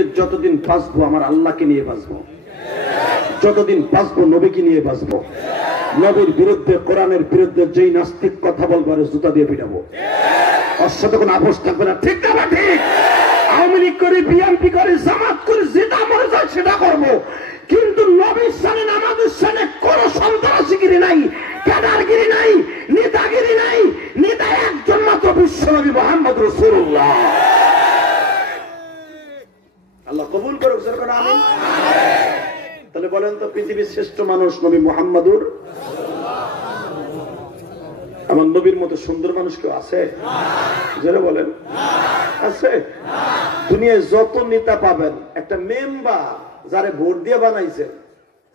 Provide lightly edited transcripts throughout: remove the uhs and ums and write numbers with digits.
পৃথিবীতে যতদিন বাঁচবো আমার আল্লাহকে নিয়ে বাঁচবো, যতদিন বাঁচবো নবীকে নিয়ে বাঁচবো। নবীর বিরুদ্ধে কোরআনের বিরুদ্ধে যেই নাস্তিক কথা বলবো জুতা দিয়ে পিটাবো, ওর সাথে কোনো আপোষ থাকবে না। ঠিক না ঠিক? আওয়ামী লীগ করে, বিএনপি করে, জামাত করে, যেটা মনে যায় সেটা করবো, কিন্তু নবীর সামনে আমাদের সামনে কোন সন্ত্রাসীগিরি নাই, ক্যাডারগিরি নাই, নেতাগিরি নাই। নেতা একজন মাত্র, বিশ্বনবী মুহাম্মদ রাসূলুল্লাহ। আল্লাহ কবুল করুক। আমিন। তাহলে বলেন তো, পৃথিবীর শ্রেষ্ঠ মানুষ নবী মুহাম্মদুর। আমার নবীর মতো সুন্দর মানুষ কেউ আছে? যারা বলেন আছে? দুনিয়ায় যত নেতা পাবেন, একটা মেম্বার যারে ভোট দিয়ে বানাইছেন,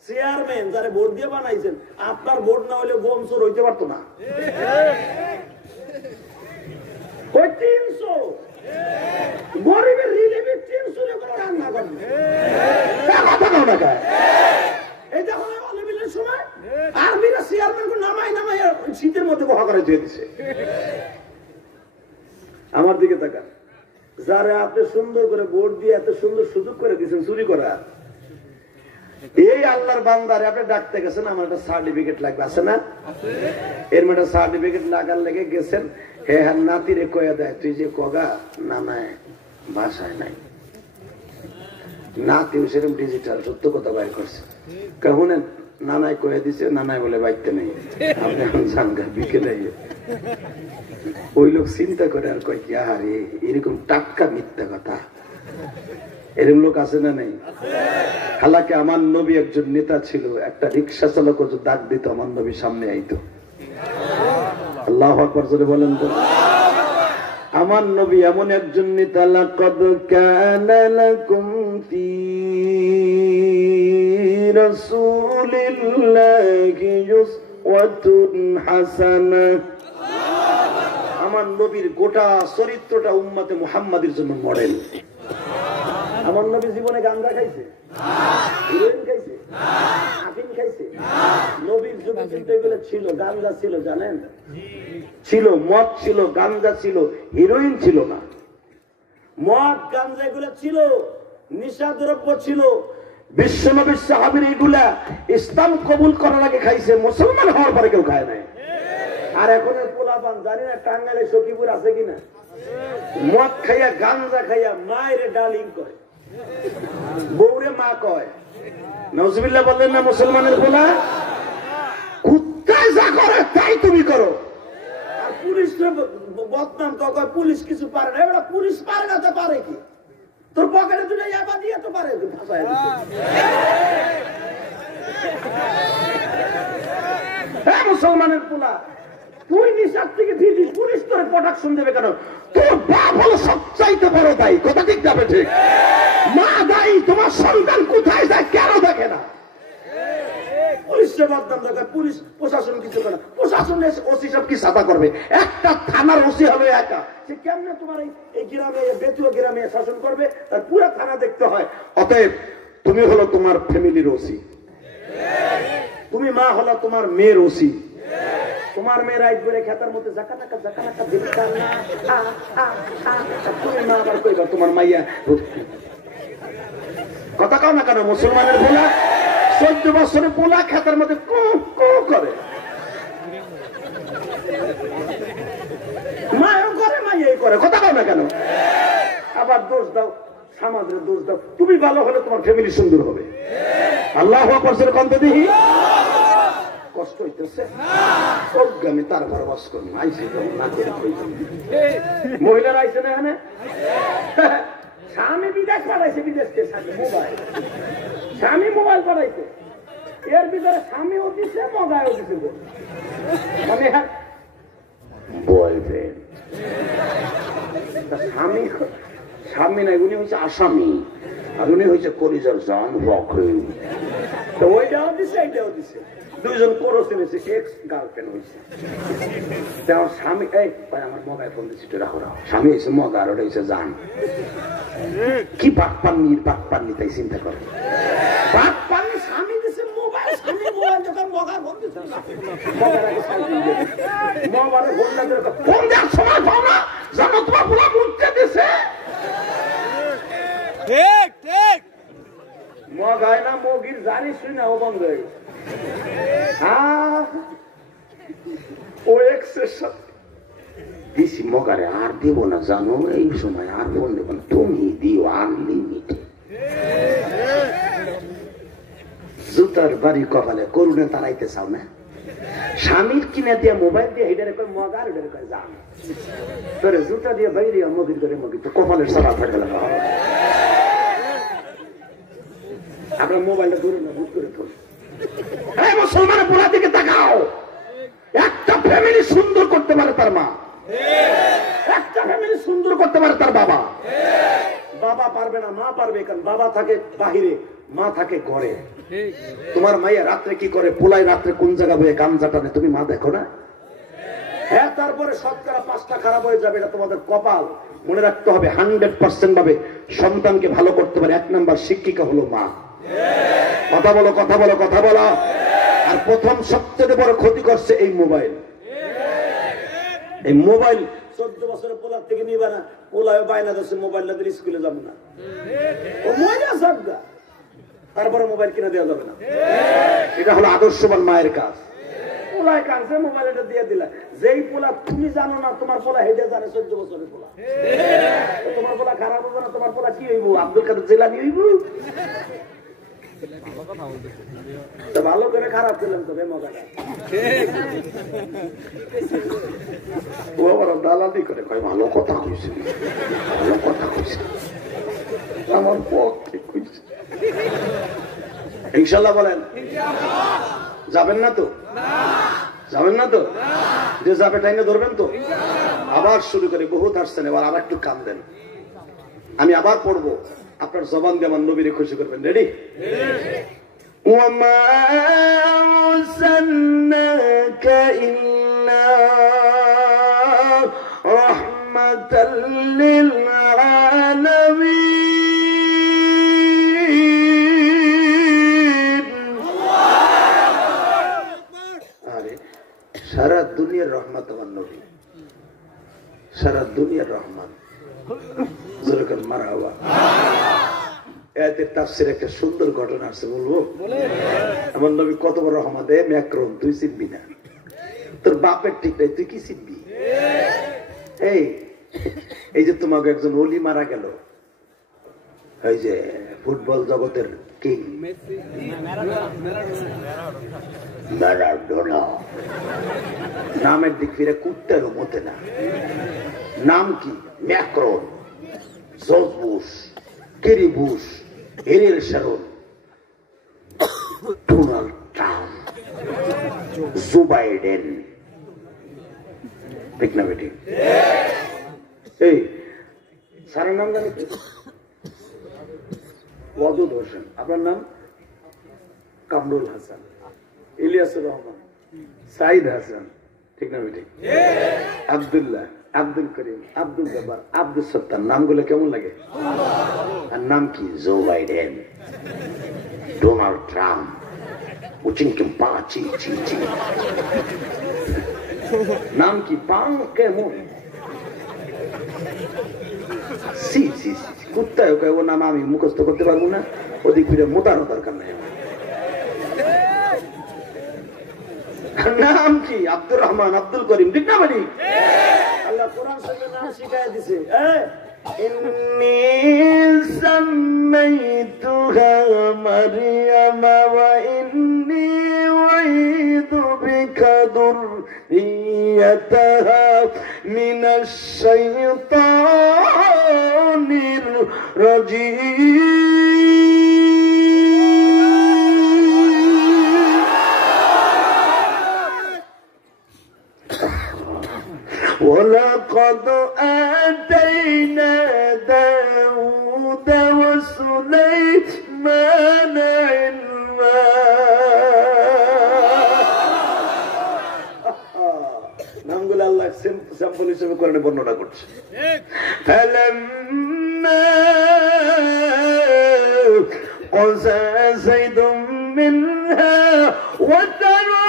চেয়ারম্যান যারে ভোট দিয়ে বানাইছেন, আপনার ভোট না হলে বোম চোর হইতে পারতো না। ওই 300 গরিবের রিলিফে 300 করে রান্না করবে। এই যখন অলিভিলের সময় আর্মিরা চেয়ারম্যানকে নামাই শীতের মধ্যে বহা করে দিয়ে দিছে। আমার দিকে তাকান, যারা আপনি সুন্দর করে ভোট দিয়ে এত সুন্দর সুযোগ করে দিয়েছেন চুরি করার, এই আল্লাহর বান্দারে আপনি ডাকতে গেছেন, আমার একটা সার্টিফিকেট লাগবে, আছে না? এর একটা সার্টিফিকেট লাগার লেগে গেছেন, হে হ্যাঁ নাতিরে কয়ে দেয়, তুই যে কগা নানায় ভাষায় নাই, নাতি সেরকম ডিজিটাল সত্য কথা বাইর করছে। কেমন নানায় কয়ে দিছে, নানায় বলে বাইতে নেই, আপনি এখন জানগা বিকেলে। ওই লোক চিন্তা করে আর কয় কি, আরে এরকম টাটকা মিথ্যা কথা, এরকম লোক আছে না নেই? হালাকে আমার নবী একজন নেতা ছিল, একটা রিক্সা চালক ডাক দিত, আমার নবী সামনে আইতো। আল্লাহু আকবার জোরে বলেন তো। আমার নবী এমন একজন নেতা, লাকাদ কানা লাকুম ফী রাসূলিল্লাহি উসওয়াতুন হাসানাহ। আমার নবীর গোটা চরিত্রটা উম্মতে মুহাম্মাদের জন্য মডেল। আমার নবী জীবনে গাঁজা খাইছে, হিরোইন খাইছে, আফিম খাইছে? নবীর যুগে কিন্তু এগুলো ছিল, গাঁজা ছিল, জানেন? ছিল, মদ ছিল, গাঁজা ছিল, হিরোইন ছিল না। মদ গাঁজা এগুলো ছিল, নিশা দ্রব্য ছিল। বিশ্বনবীর সাহাবীরা এগুলা ইসলাম কবুল করার আগে খাইছে, মুসলমান হওয়ার পরে কেউ খায় নাই। আর এখন পোলাপান জানি না টাঙ্গাইলে সখীপুর আছে কিনা, মদ খাইয়া গাঁজা খাইয়া মায়ের ডালিং করে, বউরে মা কয়। নাউজুবিল্লাহ বললেন না মুসলমানের পোলা? কুত্তায় যা করে তাই তুমি করো। আর পুলিশ বদনাম কয়, পুলিশ কিছু পারে না। এবার পুলিশ পারে না তো পারে কি? তোর পকেটে তুলে ইয়াবা দিয়ে তো পারে। মুসলমানের পোলা, তুই নিশার থেকে দিদি, পুলিশ তোর প্রোটেকশন দেবে কেন? তোর বাপ হলো সবচাইতে বড় দায়ী। কথা ঠিক যাবে? ঠিক। মা দায়ী, তোমার সন্তান কোথায় যায় কেন দেখে না? পুলিশের বদনাম দেখায়, পুলিশ প্রশাসন কিছু করে না। প্রশাসন ওসি সব কি সাদা করবে? একটা থানার ওসি হলো একা, সে কেমনে তোমার এই গ্রামে, বেতুয়া গ্রামে শাসন করবে? তার পুরো থানা দেখতে হয়। অতএব তুমি হলো তোমার ফ্যামিলির ওসি, তুমি মা হলো তোমার মেয়ের ওসি। তোমার মেয়ে রাইট করে খেতার মধ্যে জাকা টাকা দিতে পার না, তুমি মা আবার কইবা তোমার মাইয়া। কথা কাও না কেন? মুসলমানের পোলা 14 বছরের পোলা খেতার মধ্যে কু কু করে, মায়ও করে মাইয়াই করে। কথা কাও না কেন? আবার দোষ দাও, সমাজের দোষ দাও। তুমি ভালো হলে তোমার ফ্যামিলি সুন্দর হবে। আল্লাহু আকবার কন্ত দিহি। কষ্ট হইতেছে আমি তারপর বাস করবো, আইসি না করে মহিলারা আইসে না এখানে। স্বামী বিদেশ পাঠাইছে, বিদেশকে মোবাইল, স্বামী মোবাইল পাঠাইছে, এর ভিতরে স্বামীও দিচ্ছে, মগায়ও দিচ্ছে, মানে বয়ফ্রেন্ড। স্বামী স্বামী নাই, উনি হচ্ছে আসামি, আর উনি হচ্ছে কলিজার জান বকরি। তো ওইটাও দিচ্ছে, এইটাও দিচ্ছে, দুইজন কোরস এনেছে, এক্স গার্লফ্রেন্ড হয়েছে। আমার স্বামী, এই আমার মগায় ফোন দিচ্ছি, রাখো রাখো, স্বামী হয়েছে মগা আর ওটা হয়েছে জান। কি বাটপান্নি তাই চিন্তা করে। বাটপান্নি স্বামী দিচ্ছে মোবাইল, স্বামী মোবাইল যখন মগার ফোন দিচ্ছে, মগারে ফোন না করে ফোন দেওয়ার সময় পাও না, জানো তোমার পুরো মুখতে দিছে। ঠিক। মগায় না মগির জানিস না ও বন্ধ হয়ে গেছে ও এক্সের সাথে দিছি মগারে আর দেব না জানো এই সময় আর ফোন দেব না তুমি দিও আনলিমিটেড জুতার বাড়ি কপালে করুণে তারাইতে চাও না স্বামীর কিনে দিয়ে মোবাইল দিয়ে হেডারে করে মগার হেডারে করে যাও তোরে জুতা দিয়ে বাইরে মগির করে মগির তো কপালের সারা ফেটে লাগা আপনার মোবাইলটা ধরুন না বুক করে ধরুন মুসলমানের পোলা দিকে তাকাও একটা ফ্যামিলি সুন্দর করতে পারে তার মা একটা ফ্যামিলি সুন্দর করতে পারে তার বাবা বাবা পারবে না মা পারবে কারণ বাবা থাকে বাহিরে মা থাকে ঘরে তোমার মাইয়া রাত্রে কি করে পোলায় রাত্রে কোন জায়গা বয়ে গামজা টানে তুমি মা দেখো না হ্যাঁ তারপরে শতকরা 5টা খারাপ হয়ে যাবে এটা তোমাদের কপাল মনে রাখতে হবে 100% ভাবে সন্তানকে ভালো করতে পারে 1 নাম্বার শিক্ষিকা হলো মা কথা বলো কথা বলো কথা বলো আর প্রথম সবচেয়ে বড় ক্ষতি করছে এই মোবাইল এই মোবাইল 14 বছরের পোলার থেকে নিবা না পোলায় বাইনা দিচ্ছে মোবাইল না দিলে স্কুলে যাবে না ও মজা সবগা তারপরে মোবাইল কিনে দেওয়া যাবে না এটা হলো আদর্শবান মায়ের কাজ পোলায় কাছে মোবাইলটা দিয়ে দিলা যেই পোলা তুমি জানো না তোমার পোলা হেডে জানে 14 বছরের পোলা তোমার পোলা খারাপ হবে না তোমার পোলা কি হইব আব্দুল কাদের জিলানী হইব ভালো করে খারাপ করলাম তবে মজাটা ও আবার দালালি করে কয় ভালো কথা কইছে ভালো কথা কইছে আমার পক্ষে কইছে ইনশাআল্লাহ বলেন যাবেন না তো যাবেন না তো যে যাবে টাইনে ধরবেন তো আবার শুরু করে বহুত আসছেন এবার আর একটু কাম দেন আমি আবার পড়বো আপনার জবান দিয়ে আমার নবীরে খুশি করবেন রেডি ওয়ামা আরসালনাকা ইল্লা রাহমাতাল লিল আলামিন আরে সারা দুনিয়ার রহমত আমার নবী সারা দুনিয়ার রহমত মারহাবা এতে তাফসীরে একটা সুন্দর ঘটনা আছে বলবো আমার নবী কত বড় রহমত ম্যাক্রন তুই চিনবি না তোর বাপের ঠিক নাই তুই কি চিনবি এই যে তোমাকে একজন ওলি মারা গেল এই যে ফুটবল জগতের কিং ম্যারাডোনা নামের দিক ফিরে কুত্তেরও মতে না নাম কি Macron George Bush Kerry Bush Ariel Sharon Donald Trump Joe Biden ঠিক না বেটি এই সারের নাম জানি ওয়াদুদ হোসেন আপনার নাম কামরুল হাসান ইলিয়াসুর রহমান সাইদ হাসান ঠিক না বেটি আব্দুল্লাহ আব্দুল করিম আব্দুল জব্বার আব্দুল সত্তার নামগুলো কেমন লাগে আর নাম কি জো বাইডেন ডোনাল্ড ট্রাম্প উচিনকে পা চি চি চি নাম কি পাং কেমন সি সি কুত্তায় ও নাম আমি মুখস্থ করতে পারবো না ওদিক ফিরে মোটানো দরকার নাই নাম কি আব্দুর রহমান আব্দুল করিম ঠিক না বাড়ি আল্লাহ কোরআন শরীফে নাম শিখায় দিছে ইন্নী সামাইতুহা মারইয়াম ওয়া ইন্নী উইদু বিকা যুররিয়াতাহা মিনাশ শাইতানির রাজীম ولقد آتينا داود وسليمان علما নামগুলো আল্লাহ স্যাম্পল হিসেবে কোরআনে বর্ণনা করছে فلما قضى زيد منها وترا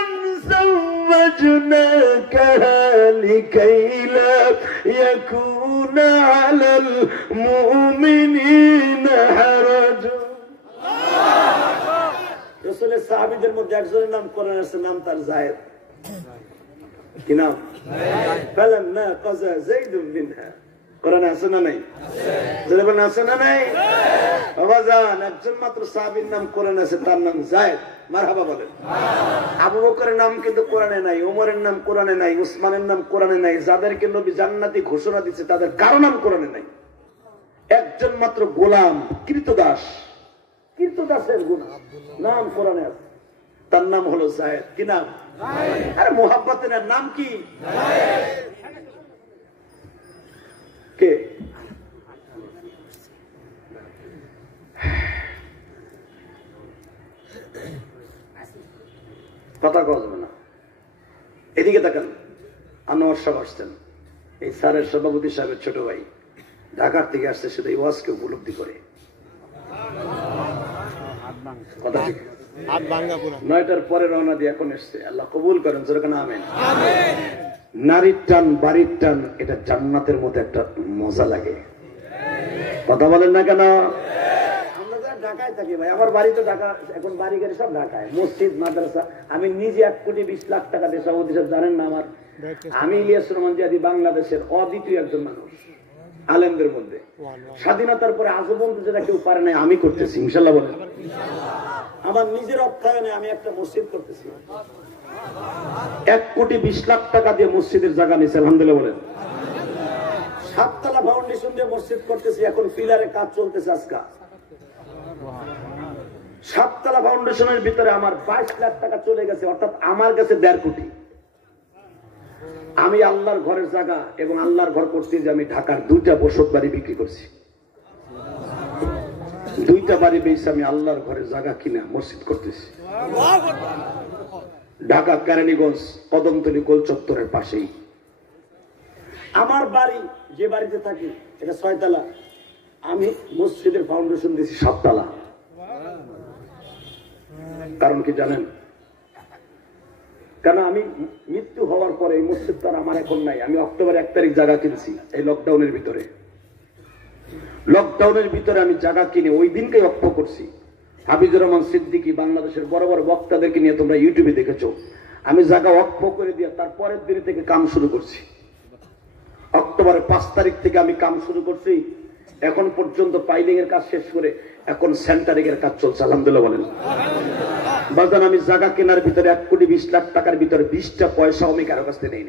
زوجناكها لكي لا يكون على المؤمنين حرج সাহাবীদের মধ্যে একজনের নাম কোরআনে আছে, নাম তার যায়েদ। কি নাম? ফালাম্মা কাযা যাইদুন মিনহা। কোরআনে আছে না নাই? আছে। বলেন আছে না নাই? বাবাজান, একজন মাত্র সাহাবীর নাম কোরআনে আছে, তার নাম যায়েদ। মারহাবা বলেন। আবু বকরের নাম কিন্তু কোরআনে নাই, ওমরের নাম কোরআনে নাই, উসমানের নাম কোরআনে নাই। যাদেরকে নবী জান্নাতি ঘোষণা দিচ্ছে তাদের কারো নাম কোরআনে নাই। একজন মাত্র গোলাম কৃতদাস, কৃতদাসের নাম কোরআনে আছে, তার নাম হলো যায়েদ। কি নাম? আরে মুহাব্বতের নাম কি? কে? কথা কবে না, এদিকে তাকান। আনোয়ার সাহেব আসছেন, এই স্যারের সভাপতি সাহেবের ছোট ভাই, ঢাকার থেকে আসছে, সেটা এই ওয়াজকে উপলব্ধি করে। কথা ঠিক, 9টার পরে রওনা দিয়ে এখন এসছে। আল্লাহ কবুল করেন, যেরকম আমেন। নারীর টান, বাড়ির টান, এটা জান্নাতের মতো একটা মজা লাগে। কথা বলেন না কেন? আমরা যারা ঢাকায় থাকি ভাই, আমার বাড়ি তো ঢাকা, এখন বাড়ি গাড়ি সব ঢাকায়, মসজিদ মাদ্রাসা। আমি নিজে 1,20,00,000 টাকা দিয়ে সভাপতি সাহেব জানেন না আমার। আমি ইলিয়াস রহমান জিয়াদি বাংলাদেশের অদ্বিতীয় একজন মানুষ আলেমদের মধ্যে। স্বাধীনতার পরে আজও পর্যন্ত যেটা কেউ পারে নাই আমি করতেছি, ইনশাল্লাহ বলেন। আমার নিজের অর্থায়নে আমি একটা মসজিদ করতেছি, 1,20,00,000 টাকা দিয়ে মসজিদের জায়গা নিয়েছে, আলহামদুলিল্লাহ বলেন। 7 তলা ফাউন্ডেশন দিয়ে মসজিদ করতেছি, এখন পিলারে কাজ চলতেছে। আজকে 7 তলা ফাউন্ডেশনের ভিতরে আমার 22 লাখ টাকা চলে গেছে, অর্থাৎ আমার কাছে 1.5 কোটি। আমি আল্লাহর ঘরের জায়গা এবং আল্লাহর ঘর করছি যে আমি ঢাকার 2টা বসত বাড়ি বিক্রি করছি, 2টা বাড়ি বেশি আমি আল্লাহর ঘরের জায়গা কিনা মসজিদ করতেছি। ঢাকা কেরানীগঞ্জ কদমতলী গোল চত্বরের পাশেই আমার বাড়ি। যে বাড়িতে থাকি এটা 6 তলা, আমি মসজিদের ফাউন্ডেশন দিয়েছি 7 তলা। কারণ কি জানেন? কেন? আমি মৃত্যু হওয়ার পরে এই মসজিদ তো আমার এখন নাই। আমি অক্টোবর 1 তারিখ জায়গা কিনছি, এই লকডাউনের ভিতরে। লকডাউনের ভিতরে আমি জায়গা কিনে ওই দিনকে অক্ষ করছি। হাফিজুর রহমান সিদ্দিকী, বাংলাদেশের বড় বড় বক্তাদেরকে নিয়ে তোমরা ইউটিউবে দেখেছো। আমি জায়গা অক্ষ করে দিয়ে তারপরের দিন থেকে কাম শুরু করছি। অক্টোবরের 5 তারিখ থেকে আমি কাম শুরু করছি, এখন পর্যন্ত পাইলিং এর কাজ শেষ করে এখন সেন্টারিং এর কাজ চলছে, আলহামদুলিল্লাহ বলেন। বাজান, আমি জায়গা কেনার ভিতরে 1,20,00,000 টাকার ভিতরে 20টা পয়সা আমি কারো কাছ থেকে নেই।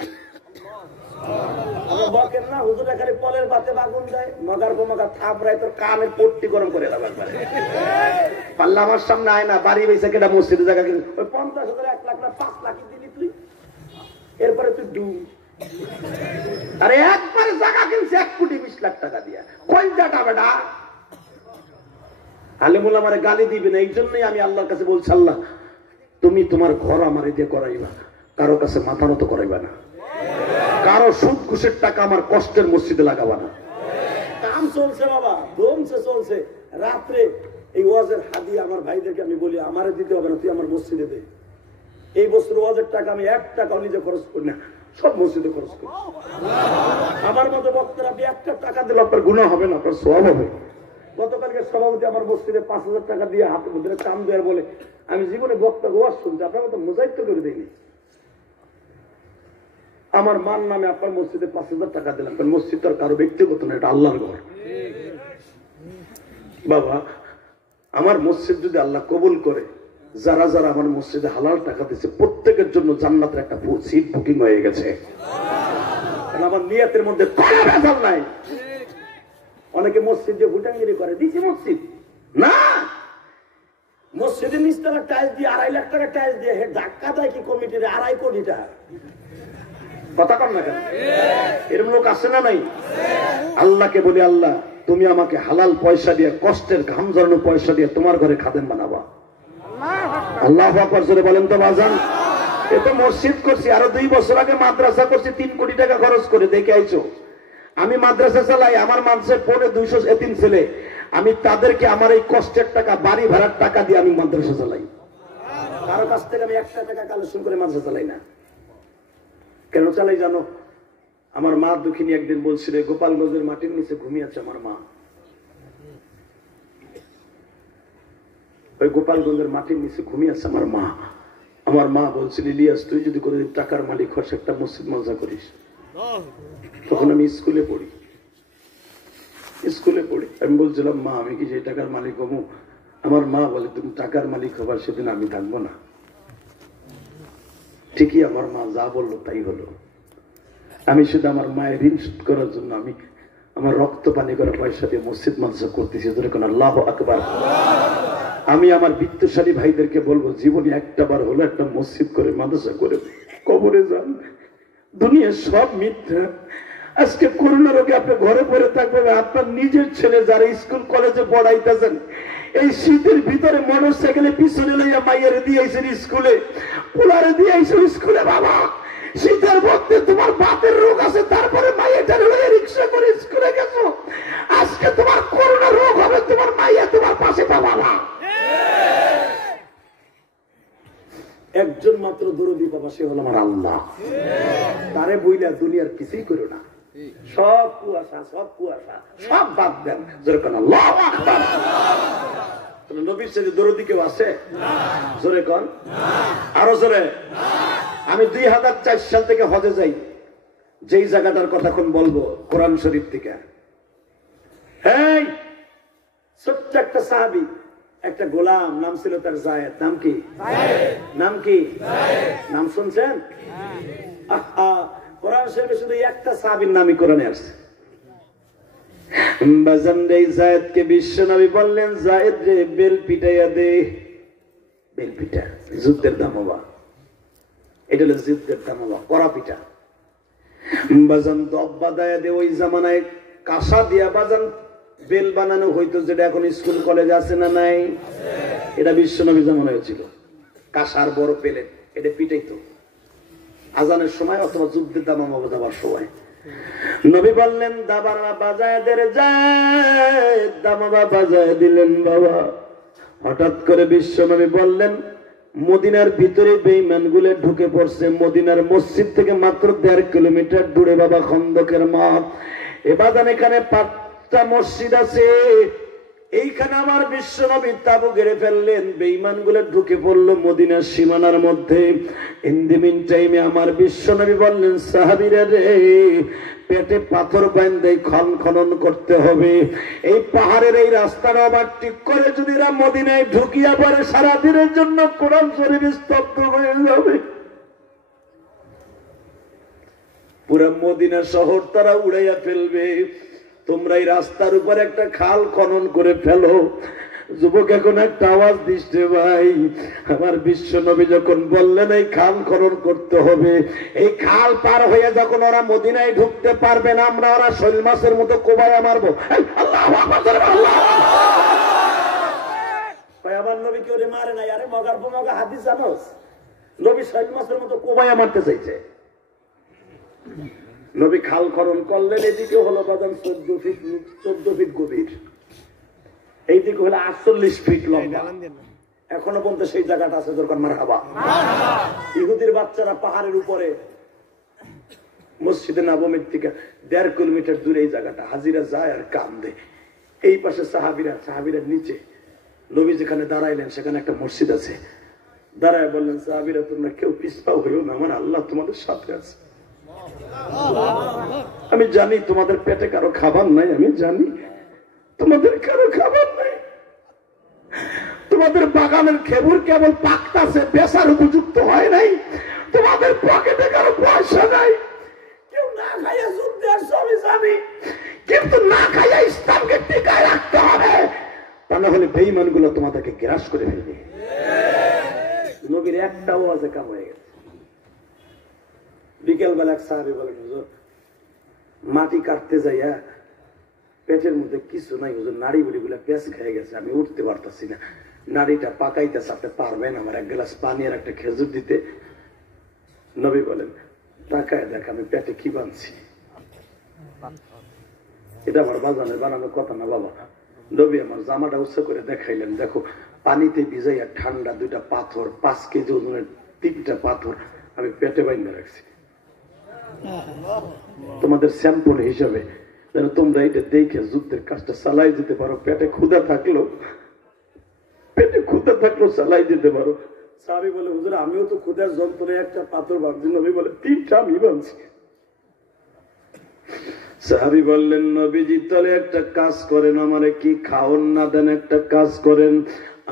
আমার সামনে আয় না, বাড়ি বেসে কেটা মসজিদে জায়গা কিনে 50,000, 1 লাখ, 5 লাখ দিলি তুই, এরপরে তুই ডু। আরে একবারে জায়গা কিনছে 1,20,00,000 টাকা দিয়া, কই জায়গা বেটা? আলেমুল আমারে গালি দিবে না, এই জন্যই আমি আল্লাহর কাছে বলছি, আল্লাহ তুমি তোমার ঘর আমার দিয়ে করাইবা, কারো কাছে মাথা নত করাইবা না, কারো সুদ ঘুষের টাকা আমার কষ্টের মসজিদে লাগাবা না। কাম চলছে বাবা, দমছে চলছে। রাত্রে এই ওয়াজের হাদিয়া আমার ভাইদেরকে আমি বলি, আমারে দিতে হবে না, তুই আমার মসজিদে দে। এই বছর ওয়াজের টাকা আমি 1 টাকাও নিজে খরচ করি না, সব মসজিদে খরচ করি। আমার মতো বক্তারা 1 টাকা দিলে আপনার গুনাহ হবে না, আপনার সওয়াব হবে। গতকালকে সভাপতি আমার মসজিদে 5,000 টাকা দিয়ে হাতে মধ্যে কাম দেওয়ার বলে, আমি জীবনে বক্তা ওয়াজ শুনছি, আপনার মতো মুজাহিদ করে দিইনি। আমার মার নামে আপনার মসজিদে 5,000 টাকা দিলাম, কারণ মসজিদ তো কারো ব্যক্তিগত না, এটা আল্লাহর ঘর। বাবা, আমার মসজিদ যদি আল্লাহ কবুল করে, যারা যারা আমার মসজিদে হালাল টাকা দিচ্ছে প্রত্যেকের জন্য জান্নাতের একটা সিট বুকিং হয়ে গেছে। আমার নিয়তের মধ্যে কোনো ভেজাল নাই। অনেকে মসজিদ যে ভুটাঙ্গিরি করে, দিচ্ছি মসজিদ না, মসজিদের নিচতলা টাইলস দিয়ে 2.5 লাখ টাকা টাইলস দিয়ে ধাক্কা দেয় কি কমিটির 2.5 কোটি টাকা। কথা কম না কেন? এরকম লোক আসে না নাই? আল্লাহকে বলি, আল্লাহ তুমি আমাকে হালাল পয়সা দিয়ে, কষ্টের ঘাম ঝরানো পয়সা দিয়ে তোমার ঘরে খাদেম বানাবা। আল্লাহু আকবার জোরে বলেন তো বাজান। এ তো মসজিদ করছি, আরো 2 বছর আগে মাদ্রাসা করছি 3 কোটি টাকা খরচ করে, দেখে আইছো। আমি মাদ্রাসা চালাই, আমার মানুষের পড়ে 200 এতিম ছেলে, আমি তাদেরকে আমার এই কষ্টের টাকা, বাড়ি ভাড়ার টাকা দিয়ে আমি মাদ্রাসা চালাই। কারো কাছ থেকে আমি 1 টাকা কালেকশন করে মাদ্রাসা চালাই না। কেন চালাই জানো? আমার মা দুঃখিনী একদিন বলছিল, গোপালগঞ্জের মাটির নিচে ঘুমিয়ে আছে আমার মা। ওই গোপালগঞ্জের মাটির নিচে ঘুমিয়ে আছে আমার মা। আমার মা বলছিল, ইলিয়াস তুই যদি কোনোদিন টাকার মালিক হস একটা মসজিদ মজা করিস। তখন আমি স্কুলে পড়ি। আমি বলছিলাম, মা আমি কি সেই টাকার মালিক হবো? আমার মা বলে, তুমি টাকার মালিক হবার সেদিন আমি থাকবো না। ঠিকই আমার মা যা বললো তাই হলো। আমি শুধু আমার মায়ের ঋণ শোধ করার জন্য আমি আমার রক্ত পানি করা পয়সা দিয়ে মসজিদ মাদ্রাসা করতেছি। আল্লাহু আকবার। আমি আমার বিত্তশালী ভাইদেরকে বলবো, জীবনে একটা বার হলো একটা মসজিদ করে মাদ্রাসা করে কবরে যান। দুনিয়া সব মিথ্যা। আজকে করোনা রোগে আপনি ঘরে পড়ে থাকবেন, আপনার নিজের ছেলে যারা স্কুল কলেজে পড়াইতেছেন, এই শীতের ভিতরে মোটরসাইকেলে পিছনে লইয়া মাইয়ার দিয়েছেন স্কুলে, পোলারে দিয়েছেন স্কুলে। বাবা, শীতের মধ্যে তোমার বাপের রোগ আছে, তারপরে মাইয়াটারে লইয়া রিক্সা করে স্কুলে গেছো। আজকে তোমার করোনা রোগ হবে, তোমার মাইয়া তোমার পাশে পাবা না। একজন মাত্র দরদি বাবা, সে হল আমার আল্লাহ। তারে বইলা দুনিয়ার কিছুই করো না। সব কুয়াশা, সব কুয়াশা, সব বাদ দেন। যেরকম আল্লাহু আকবার। নবীর সাথে দরদি কেউ আছে? জোরে কন, আরো জোরে। আমি 2004 সাল থেকে হজে যাই। যেই জায়গাটার কথা কোন বলবো, কোরআন শরীফ থেকে। এই ছোট্ট একটা সাহাবী, একটা গোলাম, নাম ছিল তার জায়েদ। নাম কি? নাম কি? নাম শুনছেন? কোরআন শরীফে শুধু একটা সাহাবীর নামই কোরআনে আসছে। বাজান রে, জায়েদকে বিশ্বনবী বললেন, জায়েদ রে বেল পিটাইয়া দে। বেল পিটা, যুদ্ধের দাম বাবা। এটা হলো যুদ্ধের দাম বাবা, কড়া পিটা। বাজান দব্বা দায়া দে। ওই জামানায় কাঁসা দিয়া বাজান বেল বানানো হইতো, যেটা এখন স্কুল কলেজ আছে না নাই? এটা বিশ্বনবী জামানায় হয়েছিল। কাঁসার বড় পেলে এটা পিটাইতো আজানের সময় অথবা যুদ্ধের দামামা যাবার সময়। নবী বললেন, দাবারা বাজায় দে রে, যায় দামামা বাজায় দিলেন বাবা। হঠাৎ করে বিশ্বনবী বললেন, মদিনার ভিতরে বেঈমান গুলো ঢুকে পড়ছে। মদিনার মসজিদ থেকে মাত্র 1.5 কিলোমিটার দূরে বাবা খন্দকের মাঠ। এবাদান এখানে 5টা মসজিদ আছে। এইখানে আমার বিশ্বনবী তাবু গেড়ে ফেললেন। বেঈমান গুলো ঢুকে পড়লো মদিনার সীমানার মধ্যে। ইন দি মিন টাইমে আমার বিশ্বনবী বললেন, সাহাবীরা রে, পেটে পাথর বাঁধে খনন করতে হবে। এই পাহাড়ের এই রাস্তাটা আবার ঠিক করে যদি এরা মদিনায় ঢুকিয়া পড়ে, সারাদিনের জন্য কোরআন শরীফ স্তব্ধ হয়ে যাবে। পুরা মদিনা শহর তারা উড়াইয়া ফেলবে। তোমরা এই রাস্তার উপর একটা খাল খনন করে ফেলো। যুবক এখন একটা আওয়াজ দিচ্ছে, ভাই আমার বিশ্বনবী যখন বললেন এই খাল খনন করতে হবে, এই খাল পার হয়ে যখন ওরা মদিনায় ঢুকতে পারবে না, আমরা ওরা শৈল মাছের মতো কোবাইয়া মারবো। আল্লাহু আকবার। আমার নবী কেউ মারে নাই। আরে মগার মগা হাদিস জানোস, নবী শৈল মাছের মতো কোবাইয়া মারতে চাইছে। নবী খাল খনন করলেন। এদিকে হলো বাদাম 14 ফিট গভীর, এইদিকে হলো 48 ফিট লম্বা। এখনো পর্যন্ত সেই জায়গাটা আছে। দরকার মারহাবা। ইহুদির বাচ্চারা পাহাড়ের উপরে মসজিদে নববীর থেকে 1.5 কিলোমিটার দূরে এই জায়গাটা। হাজিরা যায় আর কান্দে। এই পাশে সাহাবীরা নিচে। নবী যেখানে দাঁড়াইলেন সেখানে একটা মসজিদ আছে। দাঁড়ায় বললেন, সাহাবীরা তোমরা কেউ পিছপাও হইও না, আমার আল্লাহ তোমাদের সাথে আছে। আমি জানি তোমাদের পেটে কারো খাবার নাই, আমি জানি তোমাদের কারো খাবার নাই। তোমাদের বাগানের খেজুর কেবল পাকতাছে, বেচার উপযুক্ত হয় নাই। তোমাদের পকেটে কারো পয়সা নাই। কেউ না খাইয়া যুদ্ধে আসছে আমি জানি, কিন্তু না খাইয়া ইসলামকে টিকায় রাখতে হবে, তা না হলে বেঈমান গুলো তোমাদেরকে গ্রাস করে ফেলবে। নবীর একটা আওয়াজে কাম হয়ে গেছে। বিকেলবেলা এক সাহাবী বলেন, হুজুর মাটি কাটতে যাইয়া পেটের মধ্যে কিছু নাই হুজুর, নাড়ি বুড়ি গুলা পেঁচ খেয়ে গেছে, আমি উঠতে পারতাছি না, নাড়িটা পাকাইতেছে, আপনি পারবেন আমার 1 গ্লাস পানি আর একটা খেজুর দিতে? নবী বলেন, তাকায় দেখ আমি পেটে কি বানছি। এটা আমার বাজানের বানানোর কথা না বাবা। নবী আমার জামাটা উৎসা করে দেখাইলেন, দেখো পানিতে ভিজাইয়া ঠান্ডা 2টা পাথর, 5 কেজি ওজনের 3টা পাথর আমি পেটে বাইন্ধে রাখছি তোমাদের স্যাম্পল হিসাবে, যেন তোমরা এটা দেখে যুদ্ধের কাজটা চালাই যেতে পারো। পেটে ক্ষুধা থাকলো, পেটে ক্ষুধা ক্ষুধা থাকলেও চালাই দিতে পারো। সাহাবী বলে হুজুর আমিও তো ক্ষুধার যন্ত্রণায় একটা পাথর ভাবছি। নবী বলে 3টা আমি ভাবছি। সাহাবী বললেন নবীজি তাহলে একটা কাজ করেন, আমারে কি খাওন না দেন, একটা কাজ করেন,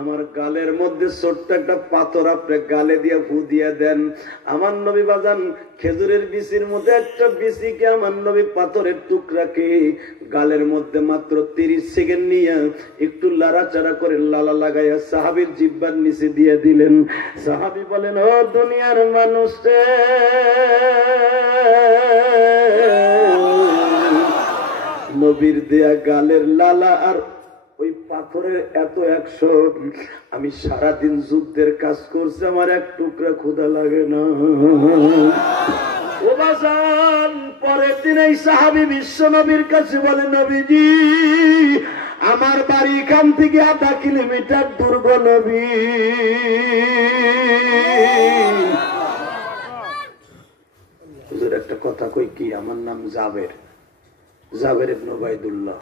আমার গালের মধ্যে ছোট্ট একটা পাথর আপনি গালে দিয়ে ফু দিয়ে দেন। আমার নবী বাজান খেজুরের বিচির মধ্যে একটা বিচিকে আমার নবী পাথরের টুকরাকে গালের মধ্যে মাত্র 30 সেকেন্ড নিয়ে একটু লাড়াচাড়া করে লালা লাগাইয়া সাহাবীর জিহ্বার নিচে দিয়ে দিলেন। সাহাবী বলেন ও দুনিয়ার মানুষ রে, নবীর দেয়া গালের লালা আর ওই পাথরের এত অ্যাকশন, আমি সারাদিন যুদ্ধের কাজ করছি, আমার এক টুকরা ক্ষুধা লাগে না। ও বাজান পরের দিন এই সাহাবী বিশ্ব নবীর কাছে বলে নবীজি আমার বাড়ি এখান থেকে 1/2 কিলোমিটার দূর গো নবী। হুজুর একটা কথা কই কি, আমার নাম জাবের, জাবের ইবনে উবাইদুল্লাহ।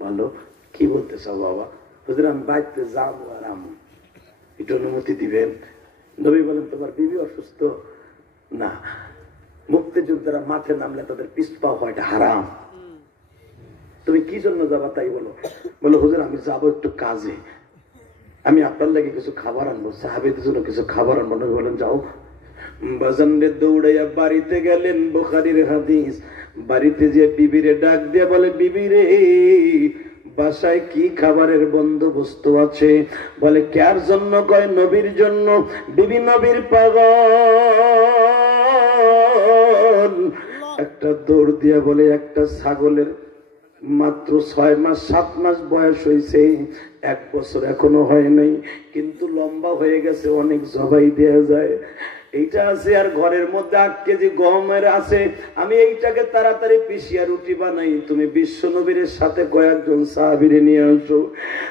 ভালো, কি বলতে চাও বাবা? হুজুর আমি বাড়িতে যাবো আর আমু, একটু অনুমতি দিবেন? নবী বলেন তোমার বিবি অসুস্থ? না, মুক্তিযোদ্ধারা মাঠে নামলে তাদের পিছ পা হয়, এটা হারাম। তুমি কি জন্য যাবা তাই বলো? বলো হুজুর আমি যাবো একটু কাজে, আমি আপনার লাগে কিছু খাবার আনবো, সাহাবীদের জন্য কিছু খাবার আনবো। নবী বলেন যাও। বাজানরে দৌড়াইয়া বাড়িতে গেলেন, বুখারীর হাদিস। বাড়িতে যে বিবিরে ডাক দিয়ে বলে বিবিরে বাসায় কি খাবারের বন্দোবস্ত আছে? বলে কার জন্য? কয় নবীর জন্য। বিবি নবীর পাগল। একটা দৌড় দিয়া বলে একটা ছাগলের মাত্র 6 মাস 7 মাস বয়স হয়েছে, 1 বছর এখনো হয় নাই, কিন্তু লম্বা হয়ে গেছে, অনেক জবাই দেয়া যায়। এইটা আছে আর ঘরের মধ্যে 8 কেজি গমের আছে, আমি এইটাকে তাড়াতাড়ি পিষিয়া রুটি বানাই, তুমি বিশ্ব নবীর সাথে কয়েকজন সাহাবীরে নিয়ে আসো।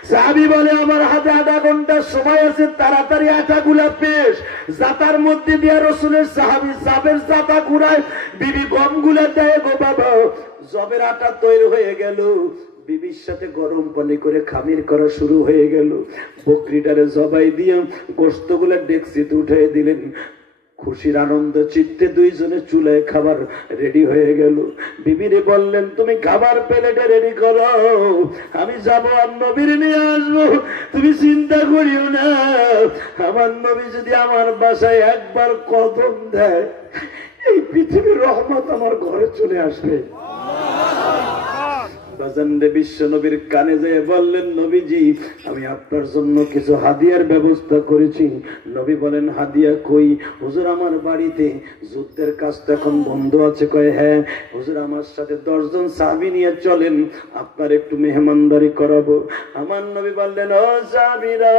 সাহাবী বলে আমার হাতে 1/2 ঘন্টা সময় আছে, তাড়াতাড়ি আটাগুলা পেশ। জাতার মধ্যে দিয়ে রসুলের সাহাবী জাবের জাতা ঘুরায়, বিবি গমগুলা দেয় গো বাবা। জবের আটা তৈরি হয়ে গেল, বিবির সাথে গরম পানি করে খামির করা শুরু হয়ে গেল। বকরিটারে জবাই দিয়ে গোশতগুলা ডেকচিতে উঠিয়ে দিলেন। খুশির আনন্দ চিত্তে দুইজনে চুলায় খাবার রেডি হয়ে গেল। বিবিরে বললেন তুমি খাবার প্লেটে রেডি করো, আমি যাবো আর নবীর নিয়ে আসবো, তুমি চিন্তা করিও না। আমার নবী যদি আমার বাসায় একবার কদম দেয়, এই পৃথিবীর রহমত আমার ঘরে চলে আসবে। বিশ্ব নবীর কানে যেয়ে বললেন নবীজি আমি আপনার জন্য কিছু হাদিয়ার ব্যবস্থা করেছি। নবী বলেন হাদিয়া কই? হুজুর আমার বাড়িতে যুদ্ধের কাজটা এখন বন্ধ আছে। কয় হ্যাঁ। হুজুর আমার সাথে 10 জন সাহাবী নিয়ে চলেন, আপনার একটু মেহমানদারি করাবো। আমার নবী বললেন ও সাহাবীরা,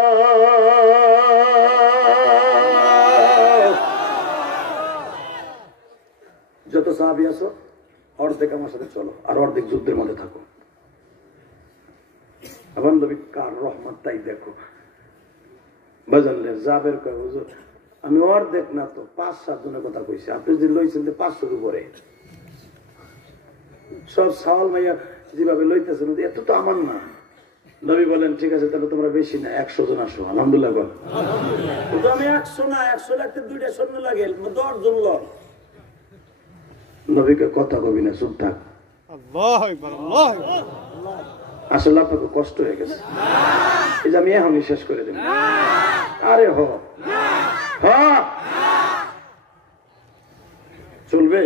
যত সাহাবী আছো অর্ধেক আমার সাথে চলো, আর অর্ধেক যুদ্ধের মধ্যে থাকো। আমার নবী কার রহমত তাই দেখো। বাজানলেন জাবের কয় হুজুর আমি অর্ধেক না তো 5-7 জনের কথা কইছি, আপনি যে লইছেন 500 উপরে। সব সাওয়াল মাইয়া যেভাবে লইতেছেন এত তো আমার না। নবী বলেন ঠিক আছে তাহলে তোমরা বেশি না 100 জন আসো। আলহামদুলিল্লাহ বল। আমি 100 না, 100 লাগতে 2টা সৈন্য লাগে, 10 জন লোক। নবীকে কথা কবি না, চুপ থাক। আসলে আপনাকে কষ্ট হয়ে গেছে, এই যে আমি এখনই শেষ করে দেব। আরে হ চলবে?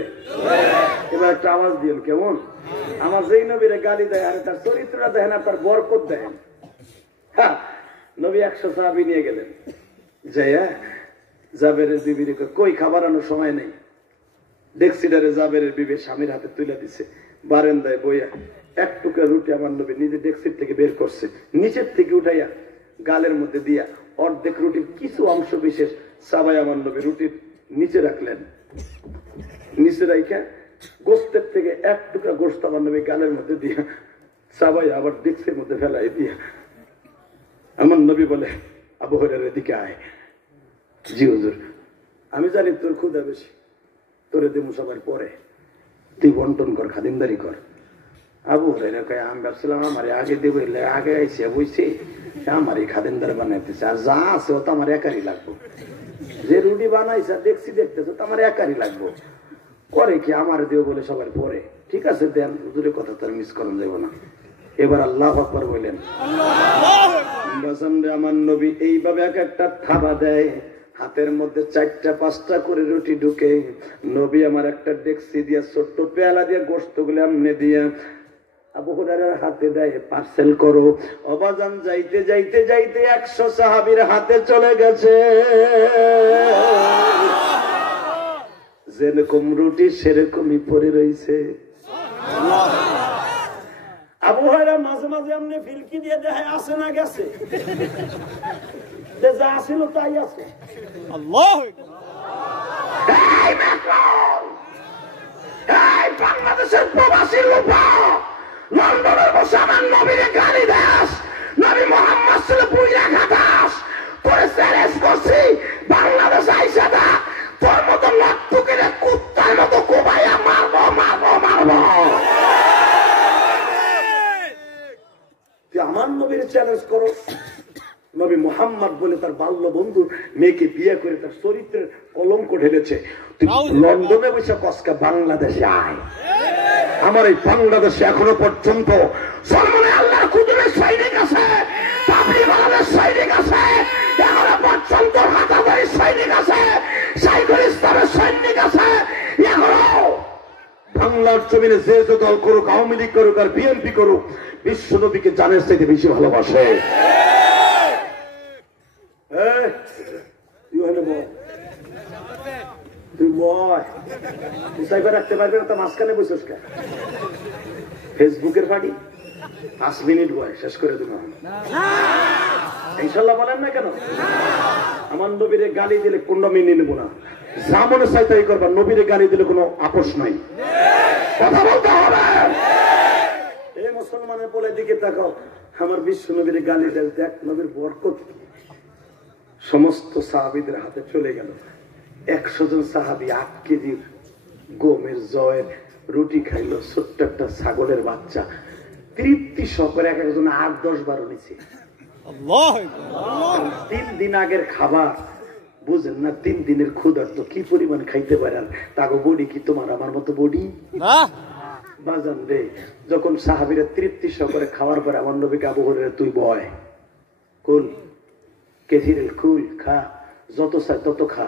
এবার একটা আওয়াজ দিন কেমন? আমার যেই নবীরে গালি দেয় আরে তার চরিত্রটা দেখেন, তার বরকত দেখেন। নবী 100 সাহাবী নিয়ে গেলেন, যাইয়া জাবেরের বিবির কই খাবার আনোর সময় নেই। ডেক্সিডারে জাবেরের বিবি স্বামীর হাতে তুলে দিছে, বারান্দায় বইয়া 1 টুকরা রুটি আমার নবী নিজে ডেক্সির থেকে বের করছে, নিচের থেকে উঠাইয়া গালের মধ্যে দিয়া অর্ধেক রুটির কিছু অংশ বিশেষ সাবাই আমার নবী রুটির নিচে রাখলেন। নিচে রাখা গোস্তের থেকে 1 টুকরা গোস্ত আমার নবী গালের মধ্যে দিয়া সাবাই আবার ডেক্সির মধ্যে ফেলাই দিয়া আমার নবী বলে আবু হুরায়রা এদিকে আয়। জি হুজুর। আমি জানি তোর ক্ষুধা বেশি, তোরে দেবো সবার পরে, তুই বন্টন কর, খাদিমদারি কর। আবু হুরায়রা কয় আমি ভাবছিলাম আমার আগে দেবো, আগে আইসে বুঝছি আমারই খাদেনদার বানাইতেছে, আর যা আছে ও তো আমার একারই লাগবো। যে রুটি বানাইছে দেখছি দেখতেছে তো আমার একারই লাগবো। করে কি আমার দিও বলে সবার পরে, ঠিক আছে দেন, হুজুরের কথা তো মিস করা যাবে না। এবার আল্লাহু আকবার বললেন। আমার নবী এইভাবে এক একটা থাবা দেয়, হাতের মধ্যে 4টা-5টা করে রুটি ঢুকে। নবী আমার একটা ডেকসি দিয়া ছোট্ট পেয়ালা দিয়ে গোশত গুলো এমনি দিয়া আবু হুরায়রার হাতে দেয়, পার্সেল করো। অবাজান যাইতে যাইতে যাইতে 100 সাহাবীর হাতে চলে গেছে। যেরকম রুটি সেরকমই পড়ে রয়েছে। আবু হুরায়রা মাঝে মাঝে এমনি ফিলকি দিয়ে দেখে আছে না গেছে, যা ছিল তাই আছে। আল্লাহু বাংলাদেশের প্রবাসী লোপা লন্ডনের বসে আমার নবীর গালি দাস, নবী মোহাম্মদ ছিল বুইরা খাটাস করে চ্যালেঞ্জ করছি, বাংলাদেশ আইসা দা তোর মতো লট্টুকের কুত্তার মতো কোবাইয়া মারবো মারবো মারবো। আমার নবীর চ্যালেঞ্জ করো। নবী মুহাম্মদ বলে তার বাল্য বন্ধু মেয়েকে বিয়ে করে তার চরিত্রের কলঙ্ক ঢেলেছে। লন্ডনে বসে কসকা বাংলাদেশে আয়। আমার এই বাংলাদেশে এখনো পর্যন্ত সলমনে আল্লাহর কুদরতের সৈনিক আছে, তাবলীগের সৈনিক আছে, এখনো পর্যন্ত হাজারী সৈনিক আছে, শাইখুল ইসলামের সৈনিক আছে। এখনো বাংলার জমিনে যে যে দল করুক, আওয়ামী লীগ করুক আর বিএনপি করুক, বিশ্ব নবীকে জানের চাইতে বেশি ভালোবাসে। রাখতে পারবে না, মাঝখানে বসেছ কে? ফেসবুকের পার্টি 5 মিনিট বয় শেষ করে দেবো ইনশাল্লাহ। বলেন না কেন? আমার নবীরে গালি দিলে 15 মিনিট নেবো না, যা মনে চাই তাই করবা। নবীরে গালি দিলে কোনো আপোষ নাই, কথা বলতে হবে। এই মুসলমানের বলে দিকে তাকাও, আমার বিশ্ব নবীরে গালি দেয়, দেখ নবীর বরকত সমস্ত সাহাবীদের হাতে চলে গেল। 100 জন সাহাবী 8 কেজি গমের জয়ের রুটি খাইলো, ছোট্ট একটা ছাগলের বাচ্চা তৃপ্তি সহকারে এক একজন 8-10 বার নিছে। 3 দিন আগের খাবার বুঝেন না, 3 দিনের ক্ষুধার্ত কি পরিমাণ খাইতে পারেন। তাগো বডি কি তোমার আমার মতো বডি? বাজান রে, যখন সাহাবীরা তৃপ্তি সহকারে খাওয়ার পরে আমার নবীকে আবু হুরায়রা তুই বয়, কুল কেথিরেল কুল, খা, যত চাই তত খা।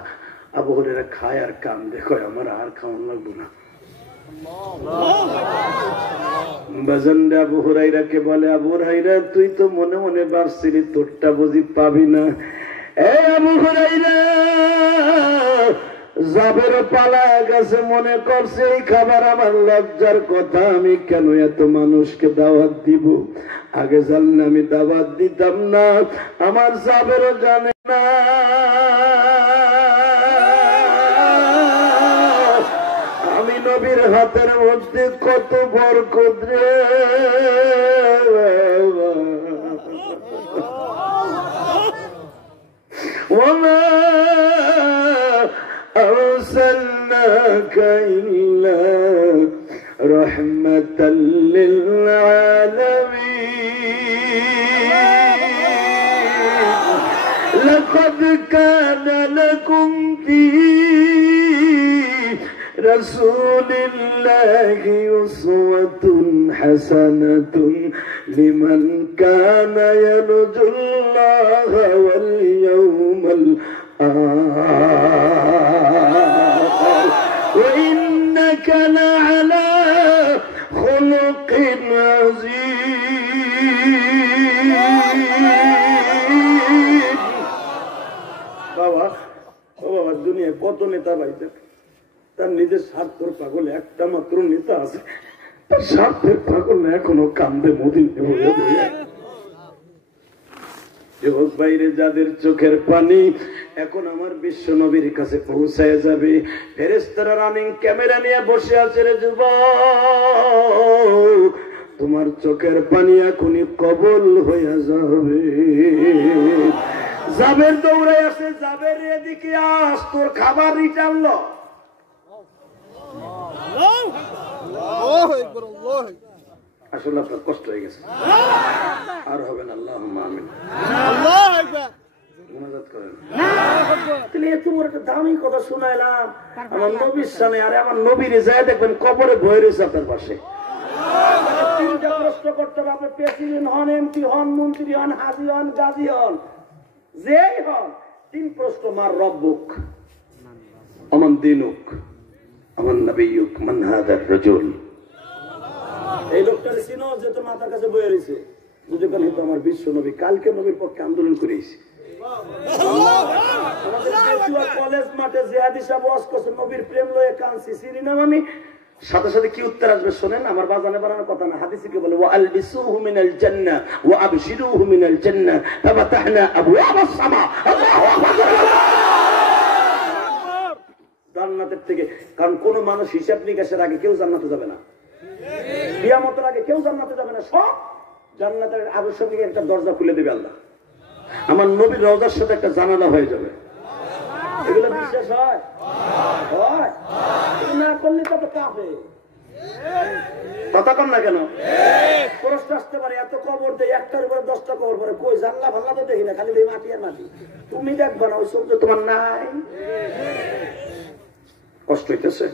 আবু হুরায়রা খায় আর কাম দেখো, আমার আর খাওয়ান লাগবো না। বাজানরে আবু হুরায়রাকে বলে, আবু হুরায়রা তুই তো মনে মনে ভাবছিলি তোরটা বুঝি পাবি না। এই আবু হুরায়রা, জাবের পালা গেছে, মনে করছে এই খাবার আমার লজ্জার কথা, আমি কেন এত মানুষকে দাওয়াত দিব? আগে জানলে আমি দাওয়াত দিতাম না। আমার জাবেরও জানে না আমি নবীর হাতের মধ্যে কত বরকত রে। أرسلناك إلا رحمة للعالمين لقد كان لكم في رسول الله أسوة حسنة لمن كان يرجو الله واليوم الآخر وإنك لعلى خلق عظيم. বাবা বাবা, দুনিয়া কত নেতা পাইছে, তার নিজের স্বার্থের পাগল একটা মাত্র নেতা আছে, তার স্বার্থের পাগল এখনো কান্দে মদিনে বয়ে বয়ে। যুবক বাইরে যাদের চোখের পানি এখন আমার বিশ্ব নবীর কাছে পৌঁছায় যাবে, ফেরেশতারা রানিং ক্যামেরা নিয়ে বসে আছে। রে যুবক, তোমার চোখের পানি এখনই কবল হয়ে যাবে। জাবের দৌড়ে আসে, জাবের এদিকে আস, তোর খাবার রিটার্ন ল। আসলে আপনার কষ্ট হয়ে গেছে, আর হবে না। আল্লাহুম্মা আমিন। মুনাজাত করেন। তাহলে এত বড় একটা দামি কথা শুনাইলাম আমার নবীর সামনে, আরে আমার নবীরে যায় দেখবেন কবরে বয়ে রয়েছে আপনার পাশে। তিনটা প্রশ্ন করতে হবে, আপনি প্রেসিডেন্ট হন, এমপি হন, মন্ত্রী হন, হাজি হন, গাজী হন, যেই হন, তিন প্রশ্ন। মার রব্বুক, আমান দিনুক, আমান নবিয়ুক, মান হাদার রাজুল। এই লোকটার চিনো যে তোর মাথার কাছে বয়ে রয়েছে, যদি কাল হতো আমার বিশ্ব নবী, কালকে নবীর পক্ষে আন্দোলন করেছি। আমাদের কলেজ মাঠে জিহাদি সাহেব ওয়াজ করছে, নবীর প্রেম লয়ে কাঁদছি, চিনি না আমি। সাথে সাথে কি উত্তর আসবে শোনেন, আমার বাজানে বানানোর কথা না, হাদিসে কি বলে, ওয়া আলবিসুহু মিনাল জান্নাহ ওয়া আবশিরুহু মিনাল জান্নাহ ফাতাহনা আবওয়াবাস সামা। আল্লাহু আকবার। জান্নাতের থেকে, কারণ কোন মানুষ হিসাব নিকাশের আগে কেউ জান্নাতে যাবে না, কিয়ামতের আগে কেউ জান্নাতে যাবে না, সব জান্নাতের আবশ্যক একটা দরজা খুলে দেবে আল্লাহ। আমার নবীর রওজার সাথে একটা জানালা হয়ে যাবে। এগুলো বিশ্বাস হয়? না করলে তো কাফে। কথা কন না কেন? প্রশ্ন আসতে পারে, এত কবর দেয়, একটার উপরে 10টা কবর পরে, কই জানলা ভাল্লা তো দেখি না, খালি দেখি মাটি আর মাটি। তুমি দেখবা না, ওই সব তোমার নাই। কষ্ট হইতেছে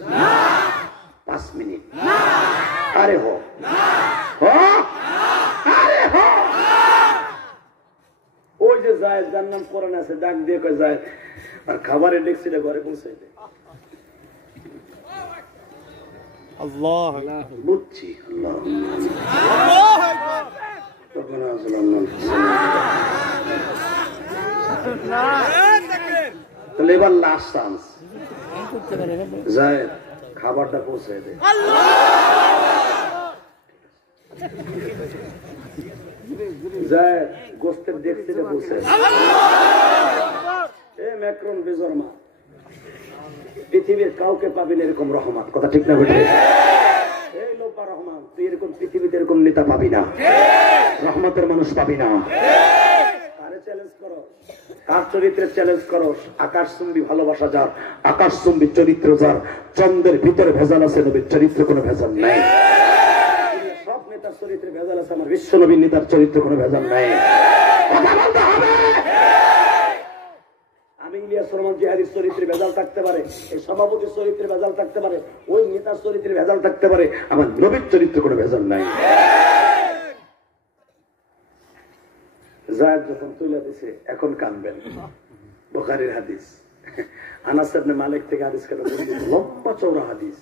5 মিনিট। আরে হো, আরে হো। ওই যে যায়, যার নাম কোরআন আছে, ডাক দিয়ে কয় যায়, আর খাবারের ডেকসিটা ঘরে পৌঁছে দেয়। আল্লাহ বুঝছি, আল্লাহ তখন আসলাম। তাহলে এবার লাস্ট চান্স, যায় খাবারটা পৌঁছে দেয়। যায় গোস্তের ডেকসিটা পৌঁছে দেয়। ম্যাক্রন বেজরমা, পৃথিবীর কাউকে পাবেন এরকম রহমত, কথা ঠিক না? বেটে এই লোপা রহমান, তুই এরকম পৃথিবীতে এরকম নেতা পাবি না, রহমতের মানুষ পাবি না। আরে চ্যালেঞ্জ করো, কার চরিত্রের চ্যালেঞ্জ করো? আকাশচুম্বী ভালোবাসা যার, আকাশচুম্বী চরিত্র যার, চন্দ্রের ভিতরে ভেজাল আছে, নবীর চরিত্র কোনো ভেজাল নাই। সব নেতার চরিত্রে ভেজাল আছে, আমার বিশ্ব নবীর নেতার চরিত্র কোনো ভেজাল নাই। কথা বলতে হবে। আমি ইলিয়াস রহমান জিহাদির চরিত্রে ভেজাল থাকতে পারে, এই সভাপতির চরিত্রে ভেজাল থাকতে পারে, ওই নেতার চরিত্রে ভেজাল থাকতে পারে, আমার নবীর চরিত্রে কোনো ভেজাল নাই। জায়েদ যখন তুলে দিছে, এখন কানবেন। বুখারীর হাদিস, আনাস ইবনে মালিক থেকে হাদিস কেন, লম্বা চওড়া হাদিস।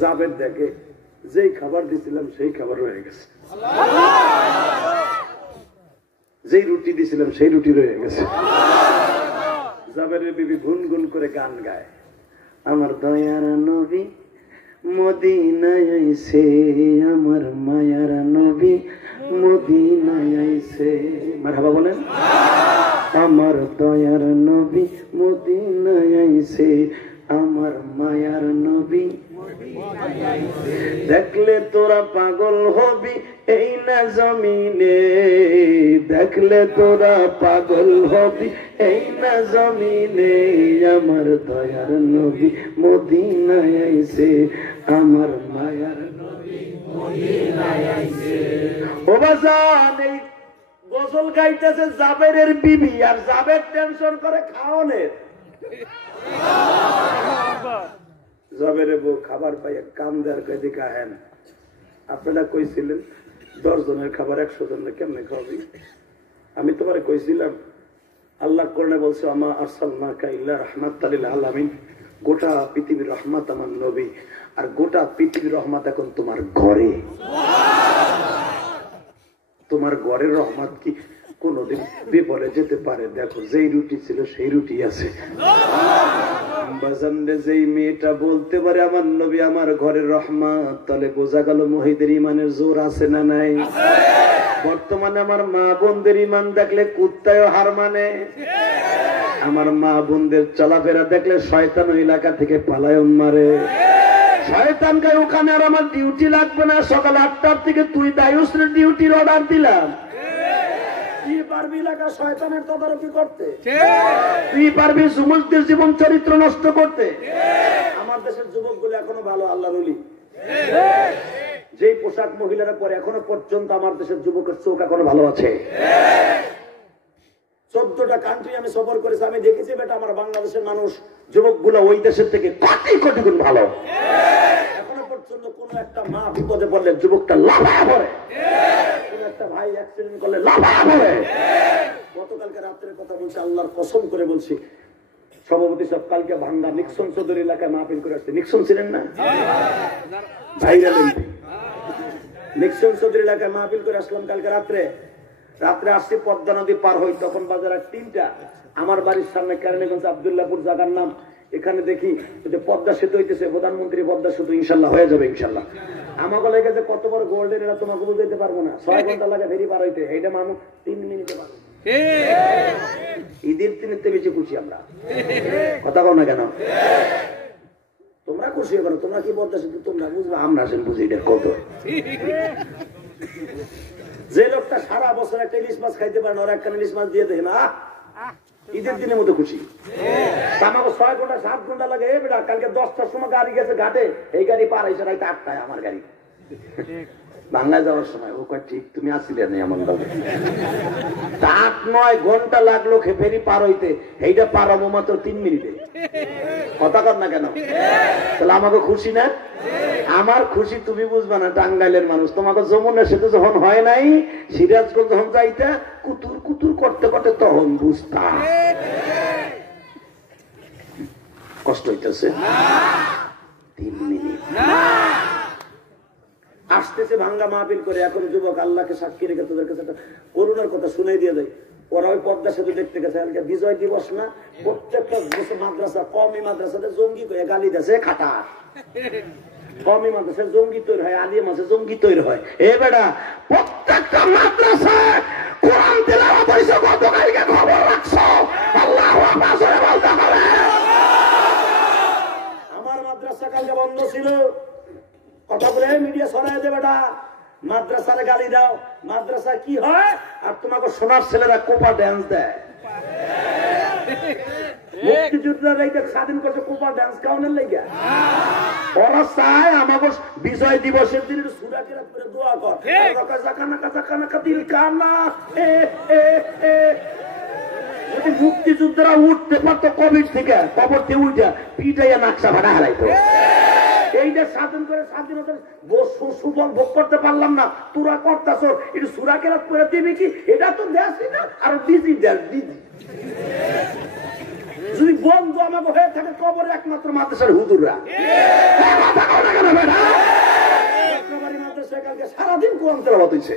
জাবের দেখে, যেই খাবার দিছিলাম সেই খাবার রয়ে গেছে, যেই রুটি দিছিলাম সেই রুটি রয়ে গেছে। জাবেরের বিবি গুনগুন করে গান গায়, আমার দয়ার নবী মদিনায় আইছে, আমার মায়ার নবী মদিনায় আইছে। মারহাবা বলেন। আমার দয়ার নবী মদিনায় আইছে, আমার মায়ার নবী। দেখলে তোরা পাগল হবি এই না জমিনে, দেখলে তোরা পাগল হবি এই না জমিনে, আমার দয়ার নবী মদিনায় আইছে, আমার মায়ার নবী মদিনায় আইছে। ও বাজান, এই গোসল গাইতেছে জাবেরের বিবি, আর জাবের টেনশন করে খাওয়ানের। জাবেরে বউ খাবার পাইয়া কাম দেওয়ার কদিকে আহেন, আপনারা কইছিলেন 10 জনের খাবার 100 জনের কেমনে খাওয়াবি? আমি তোমারে কইছিলাম, আল্লাহ কোরআনে বলছে, আমা আরসালনাকা ইল্লা রাহমাতাল লিল আলামিন, গোটা পৃথিবীর রহমত আমার নবী, আর গোটা পৃথিবীর রহমত এখন তোমার ঘরে। তোমার ঘরের রহমত কি কোনদিন বিপরে যেতে পারে? দেখো, যেই রুটি ছিল সেই রুটি আছে। যেই মেয়েটা বলতে পারে আমার নবী আমার ঘরের রহমত, তাহলে বোঝা গেল মহিদের ইমানের জোর আছে না নাই? বর্তমানে আমার মা বোনদের ইমান দেখলে কুত্তায়ও হার মানে। আমার মা বোনদের চলাফেরা দেখলে শয়তান এলাকা থেকে পালায়ন মারে। শয়তান কয়, ওখানে আর আমার ডিউটি লাগবে না, সকাল 8টার থেকে তুই দায়ুসের ডিউটির অর্ডার দিলাম। তুই পারবি এলাকা শয়তানের তদারকি করতে, তুই পারবি যুবকদের জীবন চরিত্র নষ্ট করতে। আমার দেশের যুবকগুলো এখনো ভালো, আল্লাহর ওলি। যে পোশাক মহিলারা পরে এখনো পর্যন্ত আমার দেশের যুবকের চোখ এখনো ভালো আছে। 14টা কান্ট্রি আমি সফর করেছি, আমি দেখেছি বেটা আমার বাংলাদেশের মানুষ যুবকগুলো ওই দেশের থেকে কোটি কোটি গুণ ভালো। এখনো পর্যন্ত কোন একটা মা বিপদে পড়লে যুবকটা লাফায় পড়ে, কোন একটা ভাই অ্যাক্সিডেন্ট করলে লাফায় পড়ে। গতকালকে রাত্রের কথা বলছি, আল্লাহর কসম করে বলছি, সভাপতি সব কালকে ভাঙ্গা নিক্সন চৌধুরী এলাকায় মাহফিল করে আসছে। নিক্সন ছিলেন না ভাইরাল এমপি, নিক্সন চৌধুরী এলাকায় মাহফিল করে আসলাম কালকে রাত্রে আসছি পদ্মা নদী পার হই, তখন বাজার 3টা। আমার বাড়ির সামনে কেরানীগঞ্জ আব্দুল্লাহপুর জায়গার নাম, এখানে দেখি যে পদ্মা সেতু হইতেছে, প্রধানমন্ত্রী পদ্মা সেতু ইনশাল্লাহ হয়ে যাবে ইনশাল্লাহ। আমাকে লেগেছে কত বড় গোল্ডেন, এরা তোমাকে বলতে দিতে পারবো না, 6 ঘন্টা লাগে ফেরি পার হইতে, এইটা মানুষ 3 মিনিটে পারবে। ঈদের দিনের থেকে বেশি খুশি আমরা, কথা কও না কেন? তোমরা খুশি করো, তোমরা কি পদ্মা সেতু তোমরা বুঝবে, আমরা আসেন বুঝি এটার কত। যে লোকটা সারা বছর একটা ইলিশ মাছ খাইতে পারে না, ওরা একটা ইলিশ মাছ দিয়ে দেয় না, ঈদের দিনের মতো খুশি। আমাকে 6 ঘন্টা 7 ঘন্টা লাগে। বেটা কালকে 10টার সময় গাড়ি গেছে ঘাটে, এই গাড়ি পার হয়েছে রাইতে 8টায় আমার গাড়ি বাংলায় যাওয়ার সময়। ও কয় ঠিক তুমি আসছিলে না এমন ভাবে, 8-9 ঘন্টা লাগলো ফেরি পার হইতে, এইটা পার হবো মাত্র 3 মিনিটে। কথা কর না কেন? তাহলে আমাকে খুশি না? আমার খুশি তুমি বুঝবা না, টাঙ্গাইলের মানুষ। তোমাকে যমুনা সেতু যখন হয় নাই, সিরাজগঞ্জ যখন যাইতা কুতুর কুতুর করতে করতে তখন বুঝতা কষ্ট হইতেছে। 3 মিনিট আসতেছে ভাঙ্গা মাহফিল করে। এখন যুবক আল্লাহকে সাক্ষী রেখে তোদের কাছে একটা করুণার কথা শুনে দিয়ে দেয়। ওরা ওই পদ্মা সেতু দেখতে গেছে, বিজয় দিবস না, প্রত্যেকটা মাদ্রাসা, কমি মাদ্রাসাতে জঙ্গি করে গালি দিয়েছে খাটা। কমি মাদ্রাসায় জঙ্গি তৈরি হয়, আলিয়া মাসে জঙ্গি তৈরি হয়। এ বেটা প্রত্যেকটা মাদ্রাসায় কোরআন তেলাওয়াত হইছে, গতকালকে খবর রাখছো, আল্লাহু আকবার জোরে বলতে হবে। আমার মাদ্রাসা কালকে বন্ধ ছিল, কথা বলে মিডিয়া সরাই দেবে বেটা, মাদ্রাসারে গালি দাও। মাদ্রাসা কি হয়? আর তোমাকে সোনার ছেলেরা কোপা ড্যান্স দেয়। মুক্তিযোদ্ধারা এইটা স্বাধীন করছে কোপা ড্যান্স কাউনের লেগে। ওরা চায় আমাকে বিজয় দিবসের দিন সুরা কেরাত করে দোয়া কর, যদি মুক্তিযোদ্ধারা উঠতে পারতো কোভিড থেকে, কবর থেকে উঠে পিটাইয়া নাকশা ভাড়া হারাইতো। এইটা স্বাধীন করে স্বাধীনতার সুফল ভোগ করতে পারলাম না, তোরা করতেছ একটু সুরা কেরাত করে দিবি কি? এটা তো দেশই না, আর দিদি দিদি যদি বন্ধু আমাকে হয়ে থাকে কবরে একমাত্র মাদ্রাসার হুজুররা। মাদ্রাসায় কালকে সারাদিন কোরআন তেলাওয়াত হয়েছে,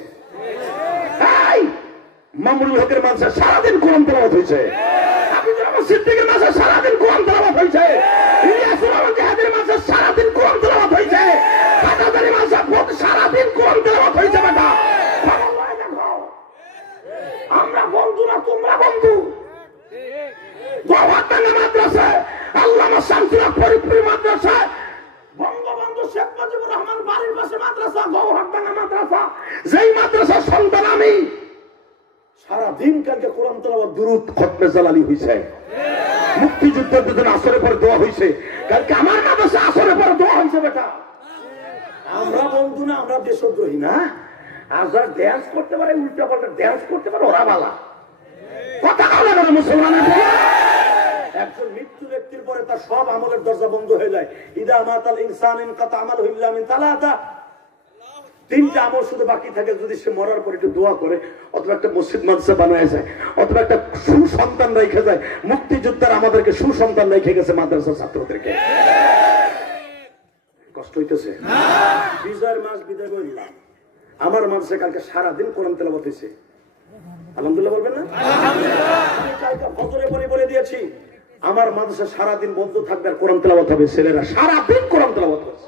মামুনুল হকের মাদ্রাসা সারাদিন কোরআন তেলাওয়াত হয়েছে, সিদ্দিকের মাদ্রাসা সারাদিন কোরআন তেলাওয়াত হয়েছে, ইলিয়াসুর রহমান জাহাদের মাদ্রাসা সারাদিন কোরআন তেলাওয়াত হয়েছে, কাটাদারি মাদ্রাসা সারাদিন কোরআন তেলাওয়াত হয়েছে। বেটা আমরা বন্ধু না, তোমরা বন্ধু। গৌহারডাঙ্গা মাদ্রাসায়, আল্লামা শামসুল হক ফরিদপুর মাদ্রাসায়, বঙ্গবন্ধু শেখ মুজিবুর রহমান বাড়ির পাশে মাদ্রাসা, গৌহারডাঙ্গা মাদ্রাসা, যেই মাদ্রাসার সন্তান আমি। সারাদিন কালকে কোরআন তেলাওয়াত, দুরূদ, খতমে জালালি হইছে। মুক্তিযুদ্ধের দিন আসরের পর দোয়া হইছে, কালকে আমার মাদ্রাসা আসরের পর দোয়া হইছে। বেটা আমরা বন্ধু না, আমরা দেশদ্রোহী না। আর যারা ড্যান্স করতে পারে, উল্টা পাল্টা ড্যান্স করতে পারে, ওরা বালা। কথা বলে না মুসলমানের। একজন মৃত্যু ব্যক্তির পরে তার সব আমলের দরজা বন্ধ হয়ে যায়। ইদা মাতাল ইনসান ইনকাতা আমালুহু ইল্লা মিন তালাতা, 3টা আমল শুধু বাকি থাকে যদি সে মরার পর একটু দোয়া করে, অথবা একটা মসজিদ মাদ্রাসা বানায় যায়, অথবা একটা সুসন্তান রেখে যায়। মুক্তিযোদ্ধারা আমাদেরকে সুসন্তান রেখে গেছে, মাদ্রাসার ছাত্রদেরকে। কষ্ট হইতেছে। বিজয়ের মাস বিদায় করলাম, আমার মাদ্রাসায় কালকে সারাদিন কোরআন তেলাওয়াত হয়েছে। আলহামদুলিল্লাহ বলবেন না? আমি কালকে ফজরে পরে বলে দিয়েছি, আমার মাদ্রাসা সারাদিন বন্ধ থাকবে আর কোরআন তেলাওয়াত হবে। ছেলেরা সারাদিন কোরআন তেলাওয়াত করছে।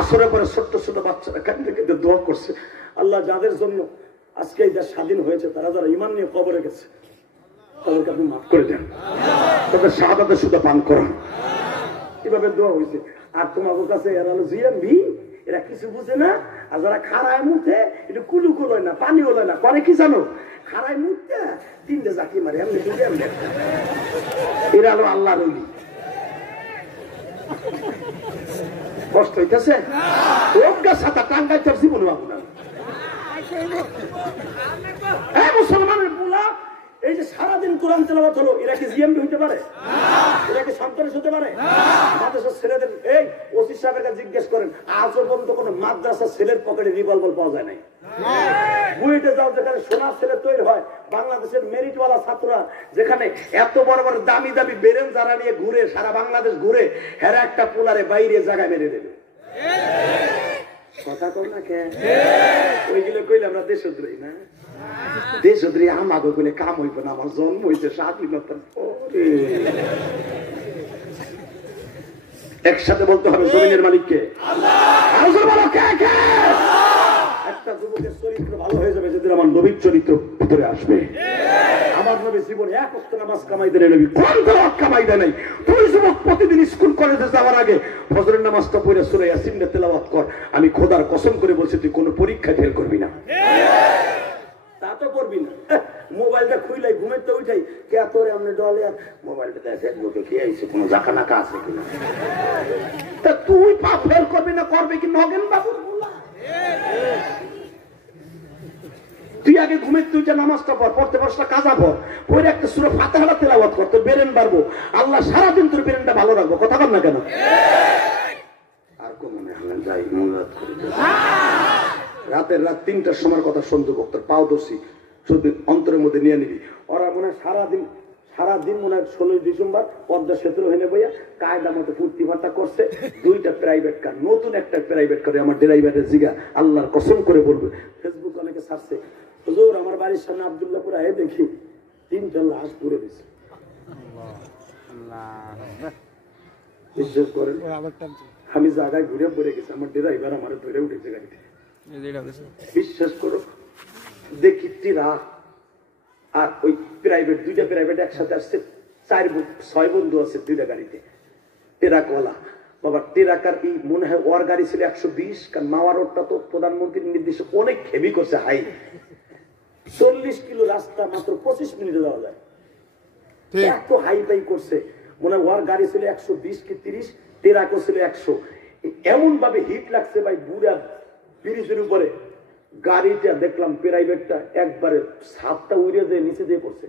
আসরের পরে ছোট্ট ছোট বাচ্চারা কাঁদতে কাঁদতে দোয়া করছে, আল্লাহ যাদের জন্য আজকে এই দেশ স্বাধীন হয়েছে, তারা যারা ঈমান নিয়ে কবরে গেছে, তাদেরকে আপনি মাফ করে দেন, তাদের শাহাদাতের সুদা পান করান। এভাবে দোয়া হয়েছে। আর তোমাদের কাছে এরা হলো জিএমবি, এরা কিছু বুঝে না। আর যারা খাড়ায় মুখে এটা কুলু কুলোয় না, পানি হলো না, করে কি জানো, খাড়ায় মুখটা 3টে জাকি মারে, এমনি এরা হলো আল্লাহ রলি। কষ্ট হইতেছে ছাতা টাঙ্গাই তোর জীবন বাবু না। মুসলমানের পোলা এই যে সারাদিন কোরআন তেলাওয়াত হলো, এরা কি জিএমবি হইতে পারে? এরা কি সন্ত্রাস হতে পারে? মাদ্রাসার ছেলেদের এই ওসি সাহেবের কাছে জিজ্ঞেস করেন, আজ পর্যন্ত কোন মাদ্রাসার ছেলের পকেটে রিভলভার পাওয়া যায় নাই। বুয়েটে যাও, যেখানে সোনার ছেলে তৈরি হয়, বাংলাদেশের মেরিটওয়ালা ছাত্ররা যেখানে এত বড় বড় দামি দামি বেরেন যারা নিয়ে ঘুরে, সারা বাংলাদেশ ঘুরে, হেরা একটা পোলারে বাইরে জায়গায় মেরে দেবে। কথা কর না কে? ওইগুলো কইলে আমরা দেশদ্রোহী না? দেশদ্রোহী আমাকে কইলে কাম হইব না। আমার জন্ম হইছে স্বাধীনতার পরে। একসাথে বলতে হবে জমিনের মালিককে একটা যুবকের চরিত্র ভালো হয়ে যাবে যেদিন আমার নবীর চরিত্র ভিতরে আসবে। আমার নবী জীবনে এক ওয়াক্ত নামাজ কামাই দেয় নবী, কোন ওয়াক্ত কামাই দেয় নাই। তুই যুবক প্রতিদিন স্কুল কলেজে যাওয়ার আগে ফজরের নামাজটা পড়ে সূরা ইয়াসিনটা তেলাওয়াত কর। আমি খোদার কসম করে বলছি তুই কোনো পরীক্ষায় ফেল করবি না। তা তো করবি না। মোবাইলটা খুইলাই ঘুমের তো উঠাই কে তোরে আপনি ডলে মোবাইলটা দেখে লোকে কে আইছে, কোনো জাকা নাকা আছে কিনা। তা তুই পা ফেল করবি না, করবে কি নগেন বাবু? তুই আগে ঘুমের তুইটা নামাজটা পড়, পড়তে পড়তে কাজা পড়, পড়ে একটা সূরা ফাতিহা তেলাওয়াত কর, তোর বেরেন বাড়বো। আল্লাহ সারাদিন তোর বেরেনটা ভালো রাখবো। কথা বল না কেন? আর কোন মনে হলেন যাই মনোরাত করে রাতের রাত 3টার সময় কথা শুনতে বক্তার পাও দোষী শুধু অন্তরের মধ্যে নিয়ে নিবি। ওরা মনে হয় সারাদিন মনে হয় 16 ডিসেম্বর পদ্মা সেতু হয়ে বইয়া কায়দা মতো ফুর্তি ফার্তা করছে। 2টা প্রাইভেট কার, নতুন একটা প্রাইভেট কারে আমার ড্রাইভারের জিগা আল্লাহর কসম করে বলবে। ফেসবুক অনেকে ছাড়ছে, হুজুর আমার বাড়ির সামনে আব্দুল্লাহপুর আয়ে দেখি 3টা লাশ পুড়ে দিছে। বিশ্বাস করেন আমি জায়গায় ঘুরে পড়ে গেছি, আমার ড্রাইভার আমার ধরে উঠেছে গাড়িতে। বিশ্বাস করো দেখি টিরা আর ওই প্রাইভেট, 2টা প্রাইভেট একসাথে আসছে, 6 বন্ধু আছে 2টা গাড়িতে। টেরাকওয়ালা বাবা, টেরাকার এই মনে হয় ওর গাড়ি ছিল 120, কারণ মাওয়া রোডটা তো প্রধানমন্ত্রীর নির্দেশে অনেক হেভি করছে, হাই 40 কিলো রাস্তা মাত্র 25 মিনিটে যাওয়া যায়, এত হাই ফাই করছে। মনে হয় ওর গাড়ি ছিল 120 কি 30, টেরাকও ছিল 100। এমন ভাবে হিট লাগছে ভাই, বুড়া ব্রিজের উপরে গাড়িটা দেখলাম প্রাইভেটটা একবারে ছাদটা উড়ে দিয়ে নিচে দিয়ে পড়ছে।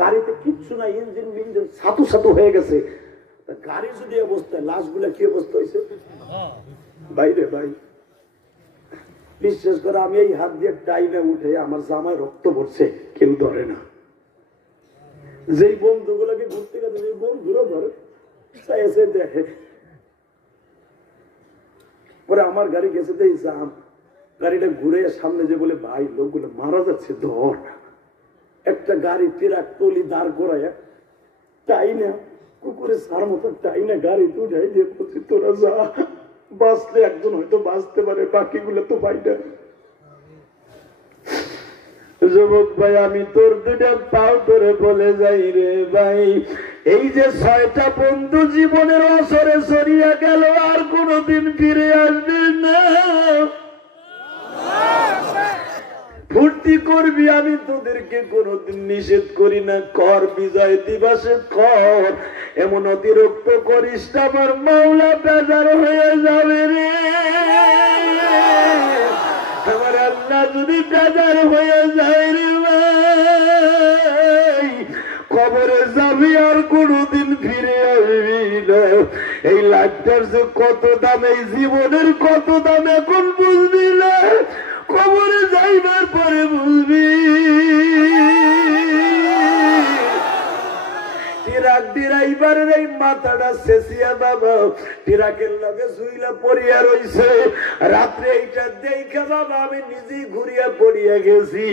গাড়িতে কিচ্ছু নাই, ইঞ্জিন মিঞ্জিন ছাতু ছাতু হয়ে গেছে। গাড়ি যদি অবস্থায়, লাশগুলা কি অবস্থা হয়েছে বাইরে ভাই। বিশ্বাস করে আমি এই হাত দিয়ে টাইমে উঠে আমার জামায় রক্ত পড়ছে, কেউ ধরে না। যেই বন্ধুগুলোকে ঘুরতে গেছে সেই বন্ধুরা ধরে চাইছে দেখে। পরে আমার গাড়ি গেছে দেই জাম, গাড়িটা ঘুরে সামনে যে বলে ভাই লোকগুলো মারা যাচ্ছে ধর। একটা গাড়ি ট্রাক টলি দাঁড় করায় তাই না কুকুরে সার মতো তাই না গাড়ি তো যাই দিয়ে বলছি তোরা যা, বাঁচলে একজন হয়তো বাঁচতে পারে, বাকিগুলো তো বাইটা। যুবক ভাই আমি তোর 2টা পাও ধরে বলে যাই রে ভাই, এই যে 6টা বন্ধু জীবনের অসরে সরিয়া গেল, আর কোনদিন ফিরে আসবে না। ফুর্তি করবি, আমি তোদেরকে কোনদিন নিষেধ করি না, কর বিজয় দিবসে কর, এমন অতিরিক্ত করিস না আমার মাওলা বেজার হয়ে যাবে রে। আমার আল্লাহ যদি বেজার হয়ে যায় রে ভাই, কবরে যাবি আর কোনদিন ফিরে আসবি না। এই লাইফটার যে কত দাম, এই জীবনের কত দাম এখন বুঝবি না, কবরে যাইবার পরে বুঝবি। ট্রাক ড্রাইভারের এই মাথাটা শেষিয়া বাবা ট্রাকের লগে শুইলা পড়িয়া রইছে। রাত্রে এইটা দেখা বাবা আমি নিজেই ঘুরিয়া পড়িয়া গেছি।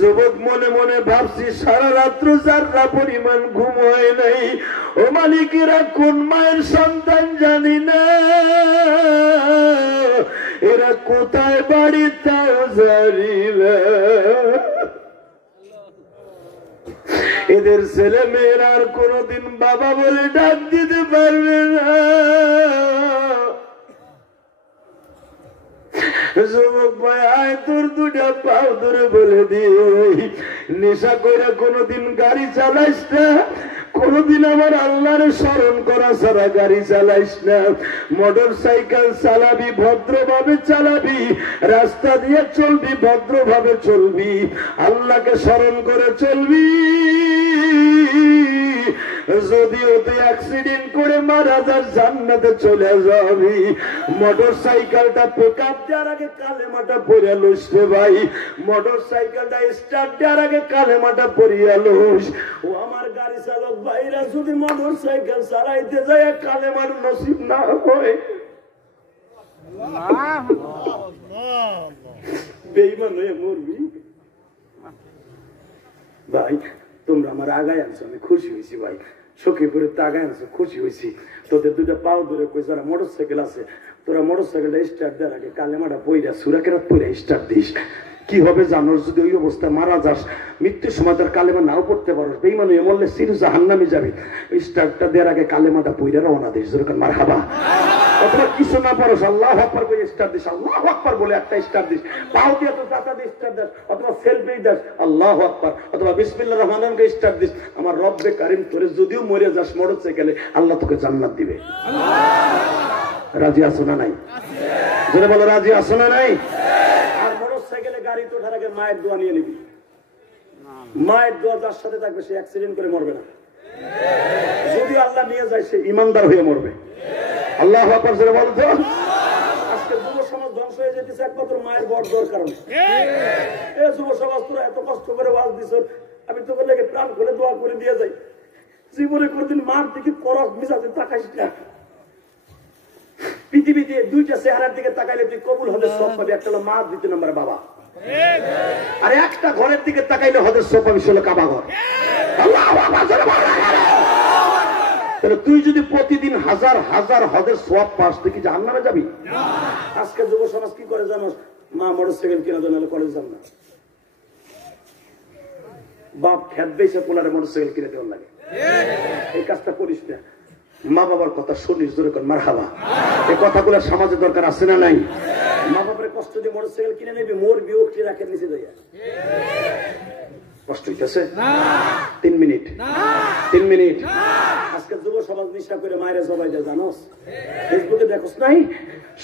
যুবক মনে মনে ভাবছি সারা রাত্র যারা পরিমাণ ঘুম হয় নাই। ও মালিকেরা কোন মায়ের সন্তান জানি না, এরা কোথায় বাড়ি তাও জানি না। এদের ছেলে মেয়েরা আর কোনদিন বাবা বলে ডাক দিতে পারবে না। যুবক ভাই আয় তোর দুটা পাও ধরে বলে দিই, নেশা করে কোনোদিন গাড়ি চালাইস না, কোনদিন আমার আল্লাহর স্মরণ করা ছাড়া গাড়ি চালাইস না। মোটর সাইকেল চালাবি ভদ্রভাবে চালাবি, রাস্তা দিয়ে চলবি ভদ্রভাবে চলবি, আল্লাহকে স্মরণ করে চলবি। যদিও তুই অ্যাক্সিডেন্ট করে মারা যাস জান্নাতে চলে যাবি। মোটর সাইকেলটা পিকআপ দেওয়ার আগে কালেমাটা পড়ে লইস রে ভাই, মোটর সাইকেলটা স্টার্ট দেওয়ার আগে কালেমাটা পড়িয়া লইস। ও আমার গাড়ি চালক ভাইরা যদি মোটর সাইকেল চালাইতে যায় কালেমার নসিব না হয়, বেঈমান হয়ে মরবি। ভাই তোমরা আমার আগায় আনছো, আমি খুশি হয়েছি ভাই, সখীপুরে আগায় আনছো, খুশি হয়েছি। তোদের দুটা পাও ধরে কই যারা মোটর সাইকেল আছে, তোরা মোটর সাইকেলটা স্টার্ট দেওয়ার আগে কালেমাটা পইরা সুরাকেরাত পইরা স্টার্ট দিস। কি হবে জানোস, যদি ওই অবস্থায় মারা যাস, মৃত্যুর সময় তার কালেমা নাও পড়তে পারোস, বেঈমান হয়ে মরলে সিরু জাহান্নামে যাবি। স্টার্টটা দেওয়ার আগে কালেমাটা পইরা রওনা দিস, যেরকম মারহাবা। অথবা কিছু না পারোস আল্লাহু আকবার বলে স্টার্ট দিস, আল্লাহু আকবার বলে একটা স্টার্ট দিস, পাও দিয়ে তো চাটা দিয়ে স্টার্ট দিস, অথবা সেলফি দিস আল্লাহু আকবার, অথবা বিসমিল্লাহির রহমানির রহিম স্টার্ট দিস। আমার রব্বে কারীম তোরে যদিও মরে যাস মোটর সাইকেলে, আল্লাহ তোকে জান্নাত দিবে। রাজি আছো না নাই? জোরে বলো রাজি আছো না নাই? আর মোটর সাইকেলে গাড়ি তো ওঠার আগে মায়ের দোয়া নিয়ে নিবি। মায়ের দোয়া যার সাথে থাকবে সে অ্যাক্সিডেন্ট করে মরবে না, যদি আল্লাহ নিয়ে যায় সে ইমানদার হয়ে মরবে। আল্লাহু আকবার জোরে বলো তো। আজকে যুব সমাজ ধ্বংস হয়ে যেতেছে একমাত্র মায়ের বড় দোয়ার কারণে। এই যুব সমাজ তোরা এত কষ্ট করে ওয়াজ দিছ, আমি তোকে লেগে প্রাণ করে দোয়া করে দিয়ে যাই, জীবনে কোনদিন মার দিকে করস মিজাজে তাকাইস না। পৃথিবীতে দুইটা চেহারার দিকে তাকাইলে তুই কবুল হবে সব পাবি, একটা হলো মা, দ্বিতীয় নম্বরে বাবা। আর একটা ঘরের দিকে তাকাইলে হদের সব পাবি, হলো কাবা ঘর। তাহলে তুই যদি প্রতিদিন হাজার হাজার হদের সওয়াব পাস, তুই কি জাহান্নামে যাবি? আজকে যুব সমাজ কি করে জানো, মা মোটরসাইকেল কিনা দেন, কলেজ যান না, বাপ খেত বেচে পোলারে মোটরসাইকেল কিনে দেওয়ার লাগে। এই কাজটা করিস না, মা বাবার কথা শুনিস, জোরে কর মারহাবা। এই কথাগুলো সমাজে দরকার আছে না নাই? মা বাবার কষ্ট দিয়ে মোটরসাইকেল কিনে নেবি, মরবি ওকে রাখে নিচে যাইয়া, কষ্ট হইতেছে 3 মিনিট 3 মিনিট। আজকে যুব সমাজ নিশা করে মায়ের জবাই দেয় জানোস, ফেসবুকে দেখোস নাই?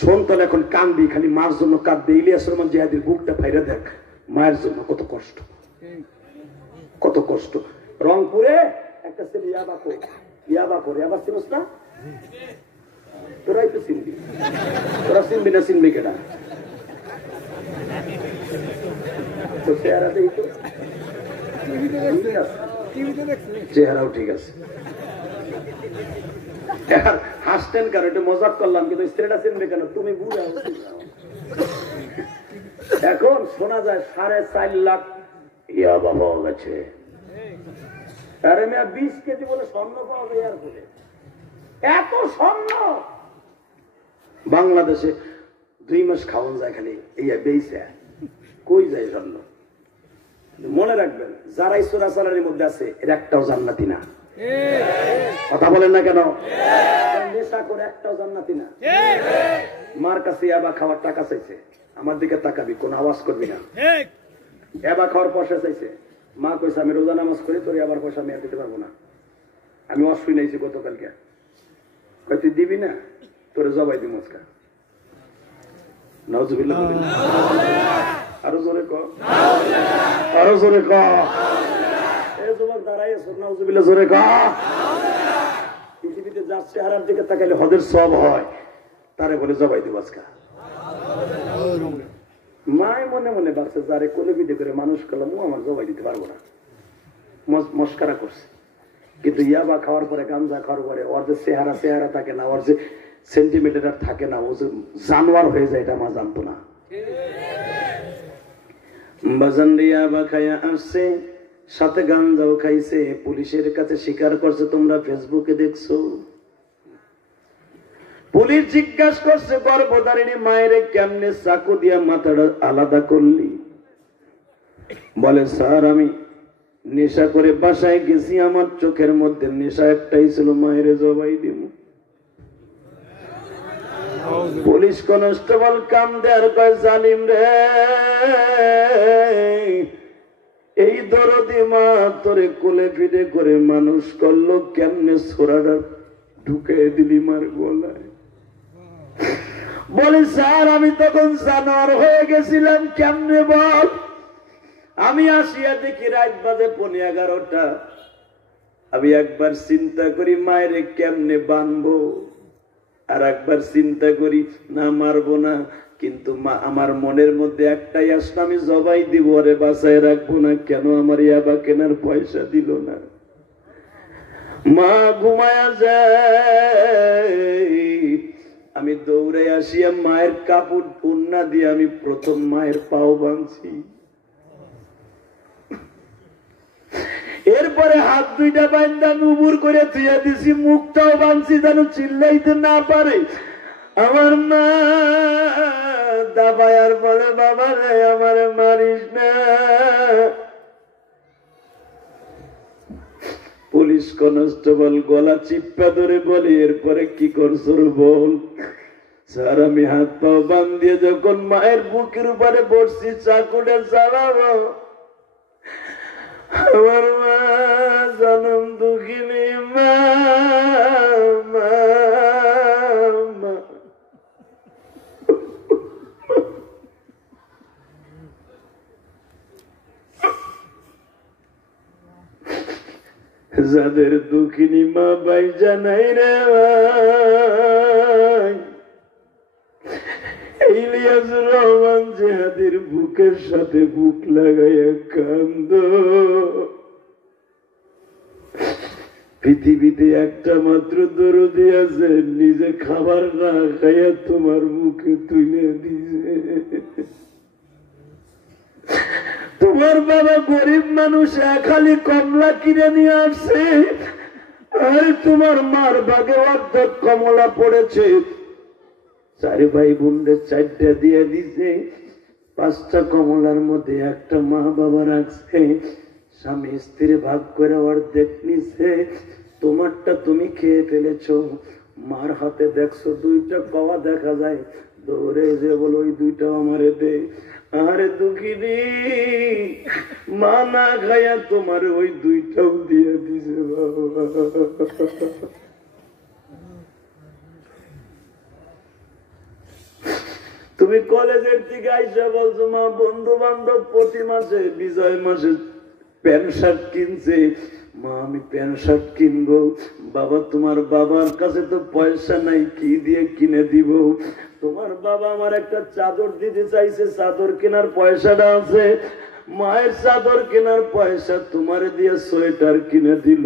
শোন তাহলে এখন কান্দি, খালি মার জন্য কাঁদবে। ইলিয়াস রহমান জিহাদির বুকটা ফাইরা দেখ, মায়ের জন্য কত কষ্ট, কত কষ্ট। রংপুরে একটা ছেলে ইয়াবা করে আবার চিনস না? তোরাই তো চিনবি, তোরা চিনবি না, চিনবি কেনা? তো চেহারাতেই তো চেহারাও ঠিক আছে। হাসতেন কেন? এটা মজাক করলাম, কিন্তু স্ত্রীটা চিনবে কেন? তুমি বুঝা। এখন শোনা যায় 4.5 লাখ ইয়াবা পাওয়া গেছে। আরে মেয়া 20 কেজি বলে স্বর্ণ পাওয়া যায় এয়ারপোর্টে, এত স্বর্ণ বাংলাদেশে 2 মাস খাওয়ান যায় খালি এই বেইছে, কই যায় স্বর্ণ? মনে রাখবেন, যারা চোরাচালানির মধ্যে আছে এর একটাও জান্নাতি না। কথা বলেন না কেন? নেশা করে একটাও জান্নাতি না। মার কাছে ইয়াবা খাওয়ার টাকা চাইছে, আমার দিকে তাকাবি, কোন আওয়াজ করবি না। ইয়াবা খাওয়ার পয়সা চাইছে, মা কইছে আমি রোজা নামাজ করি, তোর আবার পয়সা আমি আর দিতে পারবো না, আমি অসুই নাইছি গতকালকে। কই তুই দিবি না? তোর জবাই দিব আজকে। নাউজুবিল্লাহ। আরো জোরে ক, আরো জোরে ক। এই যুবক দাঁড়াই আছো, নাউজুবিল্লাহ জোরে ক। পৃথিবীতে যার চেহারার দিকে তাকাইলে হদের সব হয়, তারে বলে জবাই দিব আজকে। মায় মনে মনে ভাবছে যারে কোলে বিধে করে মানুষ করলাম, আমার জবাই দিতে পারবো না, মস্কারা করছে। কিন্তু ইয়াবা খাওয়ার পরে, গাঞ্জা খাওয়ার পরে ওর যে চেহারা থাকে না, ওর যে সেন্টিমিটার থাকে না, ও যে জানোয়ার হয়ে যায়, এটা আমার জানতো না। বাজান ইয়াবা খাইয়া আসছে, সাথে গাঞ্জাও খাইছে, পুলিশের কাছে স্বীকার করছে। তোমরা ফেসবুকে দেখছো, পুলিশ জিজ্ঞাসা করছে গর্ভধারিণী মায়ের কেমনে চাকু দিয়া মাথাটা আলাদা করলি? বলে স্যার আমি নেশা করে বাসায় গেছি, আমার চোখের মধ্যে নেশা একটাই ছিল, মায়ের জবাই দিব। পুলিশ কনস্টেবল কান্দে আর কয় জালিম রে, এই দরদি মা তোরে কোলে পিঠে করে মানুষ করলো, কেমনে ছোড়াটা ঢুকে দিলি মার গলায়। বলে স্যার আমি তখন জানোয়ার হয়ে গেছিলাম, কেমনে বল? আমি আসিয়া দেখি রাত বাজে 11:30। আমি একবার চিন্তা করি মায়ের কেমনে বানবো, আর একবার চিন্তা করি না মারবো না, কিন্তু আমার মনের মধ্যে একটাই আসলো আমি জবাই দিব, আরে বাঁচায় রাখবো না। কেন আমার ইয়াবা কেনার পয়সা দিল না? মা ঘুমায়া যায়, আমি দৌড়ে আসিয়া মায়ের কাপড় উন্না দিয়ে আমি প্রথম মায়ের পাও বাঁধছি। এরপরে হাত দুইটা বান্ধা নুবুর করে থুইয়া দিছি, মুখটাও বাঁধছি যেন চিল্লাইতে না পারে। আমার মা দাবায়ার বলে, বাবা রে আমার মারিস না। পুলিশ কনস্টেবল গলা চিপ্পা ধরে বলে, এরপরে কি করছো বল? স্যার আমি হাত পাও বান্ধিয়ে যখন মায়ের বুকের উপরে বসছি চাকুটা চালাবো, আমার মা জনম দুঃখিনী মা, যাদের দুঃখিনী মা ভাই জানাই রে ভাই, ইলিয়াসুর রহমান জিহাদের বুকের সাথে বুক লাগাইয়া কান্দ। পৃথিবীতে একটা মাত্র দরদি আছে, নিজে খাবার না খাইয়া তোমার মুখে তুলে দিছে। তোমার বাবা গরিব মানুষ, খালি কমলা কিনে নিয়ে আসছে, আর তোমার মার ভাগে অর্ধেক কমলা পড়েছে। 4 ভাই বোনদের 4টা দিয়ে দিছে, 5টা কমলার মধ্যে একটা মা বাবা রাখছে। স্বামী স্ত্রী ভাগ করে অর্ধেক নিছে, তোমারটা তুমি খেয়ে ফেলেছো। মার হাতে দেখছো 2টা পাওয়া দেখা যায়, দৌড়ে যে বলো ওই 2টা আমারে দে। আরে দুঃখিনী মা না খায়া তোমার ওই 2টাও দিয়ে দিছে বাবা। তুমি কলেজের থেকে আইসা বলছো মা বন্ধু বান্ধব প্রতি মাসে বিজয় মাসে প্যান্ট শার্ট কিনছে, মা আমি প্যান্ট শার্ট কিনবো। বাবা তোমার বাবার কাছে তো পয়সা নাই, কি দিয়ে কিনে দিব? তোমার বাবা আমার একটা চাদর দিতে চাইছে, চাদর কেনার পয়সাটা আছে। মায়ের চাদর কেনার পয়সা তোমার দিয়ে সোয়েটার কিনে দিল।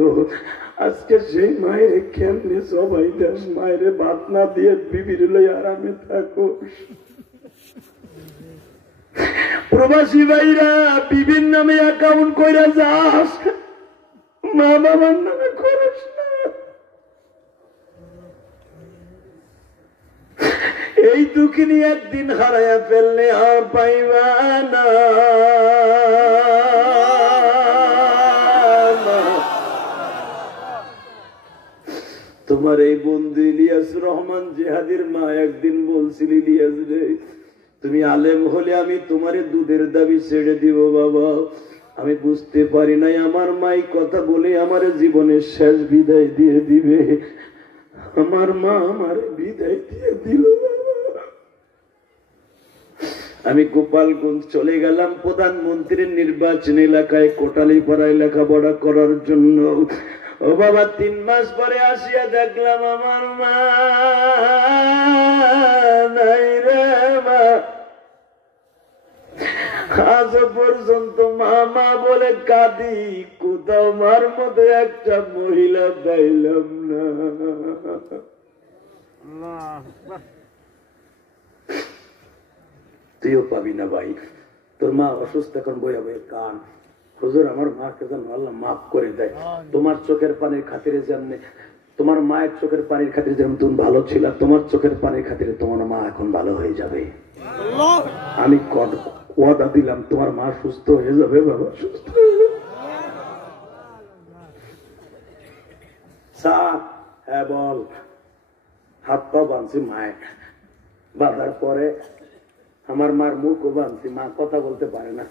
আজকে সেই মায়ের কেমনে সবাই দেশ মায়ের ভাত না দিয়ে বিবির লই আরামে থাকো। প্রবাসী ভাইরা বিবির নামে অ্যাকাউন্ট কইরা যাস, মা বাবার নামে করিস না। এই দুঃখিনী একদিন হারাইয়া ফেললে আর পাইবা না। তোমার এই বন্ধু ইলিয়াসুর রহমান জিহাদের মা একদিন বলছিল, ইলিয়াস রে তুমি আলেম হলে আমি তোমারে দুধের দাবি ছেড়ে দিব। বাবা আমি বুঝতে পারি নাই আমার মাই কথা বলে আমার জীবনের শেষ বিদায় দিয়ে দিবে। আমার মা আমার বিদায় দিয়ে দিল। আমি গোপালগঞ্জ চলে গেলাম প্রধানমন্ত্রীর নির্বাচন এলাকায় কোটালীপাড়ায় লেখাপড়া করার জন্য। ও বাবা 3 মাস পরে আসিয়া দেখলাম আমার মা নাই রে মা। আজ পর্যন্ত মা মা বলে কাঁদি, কোথাও মার মতো একটা মহিলা পাইলাম না। তুইও পাবি না ভাই। তোর মা অসুস্থ, এখন বইয়া বইয়া কান, হুজুর আমার মাকে যেন আল্লাহ মাফ করে দেয়। তোমার চোখের পানির খাতিরে যেমনি তোমার মায়ের চোখের পানির খাতিরে যেমন তুমি ভালো ছিল, তোমার চোখের পানির খাতিরে তোমার মা এখন ভালো হয়ে যাবে। আমি ওয়াদা দিলাম তোমার মা সুস্থ হয়ে যাবে। বাবা সুস্থ হ্যাঁ বল। হাত পা বাঁধছি মায়ের, বাঁধার পরে আমার মার মুখও বাঁধছি, মা কথা বলতে পারে না।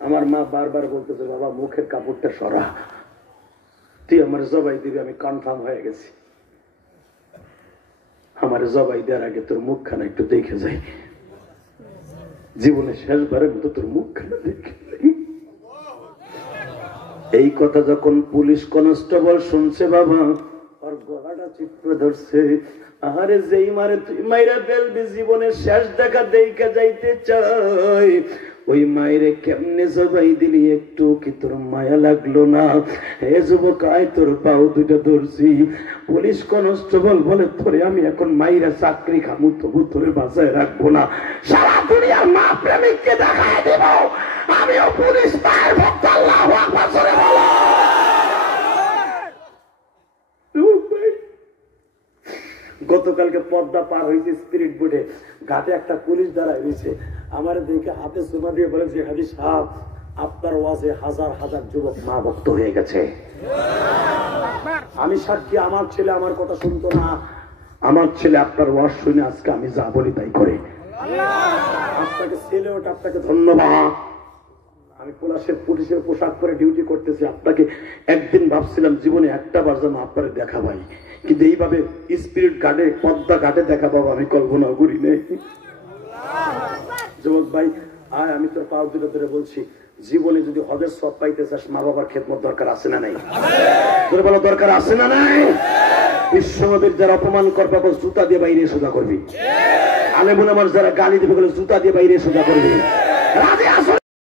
আমার মা বারবার বলতেছে, বাবা মুখের কাপড়টা সরা, তুই আমার জবাই দিবি, আমি কনফার্ম হয়ে গেছি। আমার জবাই দেওয়ার আগে তোর মুখখানা একটু দেখে যাই, জীবনে শেষবারের মতো তোর মুখখানা দেখে যাই। এই কথা যখন পুলিশ কনস্টেবল শুনছে, বাবা ওর গলাটা চিপড়ে ধরছে। আরে যেই মারে তুই মাইরা ফেলবি, জীবনের শেষ দেখা দেখে যাইতে চাই, ওই মায়েরে কেমনে জবাই দিলি, একটু কি তোর মায়া লাগলো না? হে যুবক, আয় তোর পাও দুইটা ধরছি। পুলিশ কনস্টেবল বলে, তোরে আমি এখন মাইরা চাকরি খামু, তবু তোরে বাঁচায় রাখবো না। সারা দুনিয়ার মা প্রেমিককে দেখায় দেব আমিও পুলিশ পায়ের ভক্ত। আল্লাহু আকবার জোরে বলো। গতকালকে পদ্মা পার হয়েছে স্পিরিট বোটে, ঘাটে একটা পুলিশ দাঁড়ায় রয়েছে। আমার দেখে হাতে চুমা দিয়ে বলে, যে হাজি সাহেব, আপনার ওয়াজে হাজার হাজার যুবক মা ভক্ত হয়ে গেছে। আমি সাক্ষী, আমার ছেলে আমার কথা শুনতো না, আমার ছেলে আপনার ওয়াজ শুনে আজকে আমি যা বলি তাই করে। আপনাকে ছেলে ওটা, আপনাকে ধন্যবাদ। আমি পুলিশের পোশাক পরে ডিউটি করতেছি, আপনাকে একদিন ভাবছিলাম জীবনে একটা বার যেন আপনারে দেখা পাই, কিন্তু এইভাবে স্পিরিট গার্ডে, পদ্মা ঘাটে দেখা পাবো আমি কল্পনা করি নেই। যুবক ভাই, আয় আমি তোর পাও দুটো ধরে বলছি, জীবনে যদি হজের সব পাইতে চাস, মা বাবার খেদমত দরকার আছে না নাই? তোর বলো দরকার আছে না নাই? বিশ্বনবীর যারা অপমান করবে, জুতা দিয়ে বাইরে সোজা করবি। আলেমুল আমার যারা গালি দেবে, জুতা দিয়ে বাইরে সোজা করবি। রাজি আসো?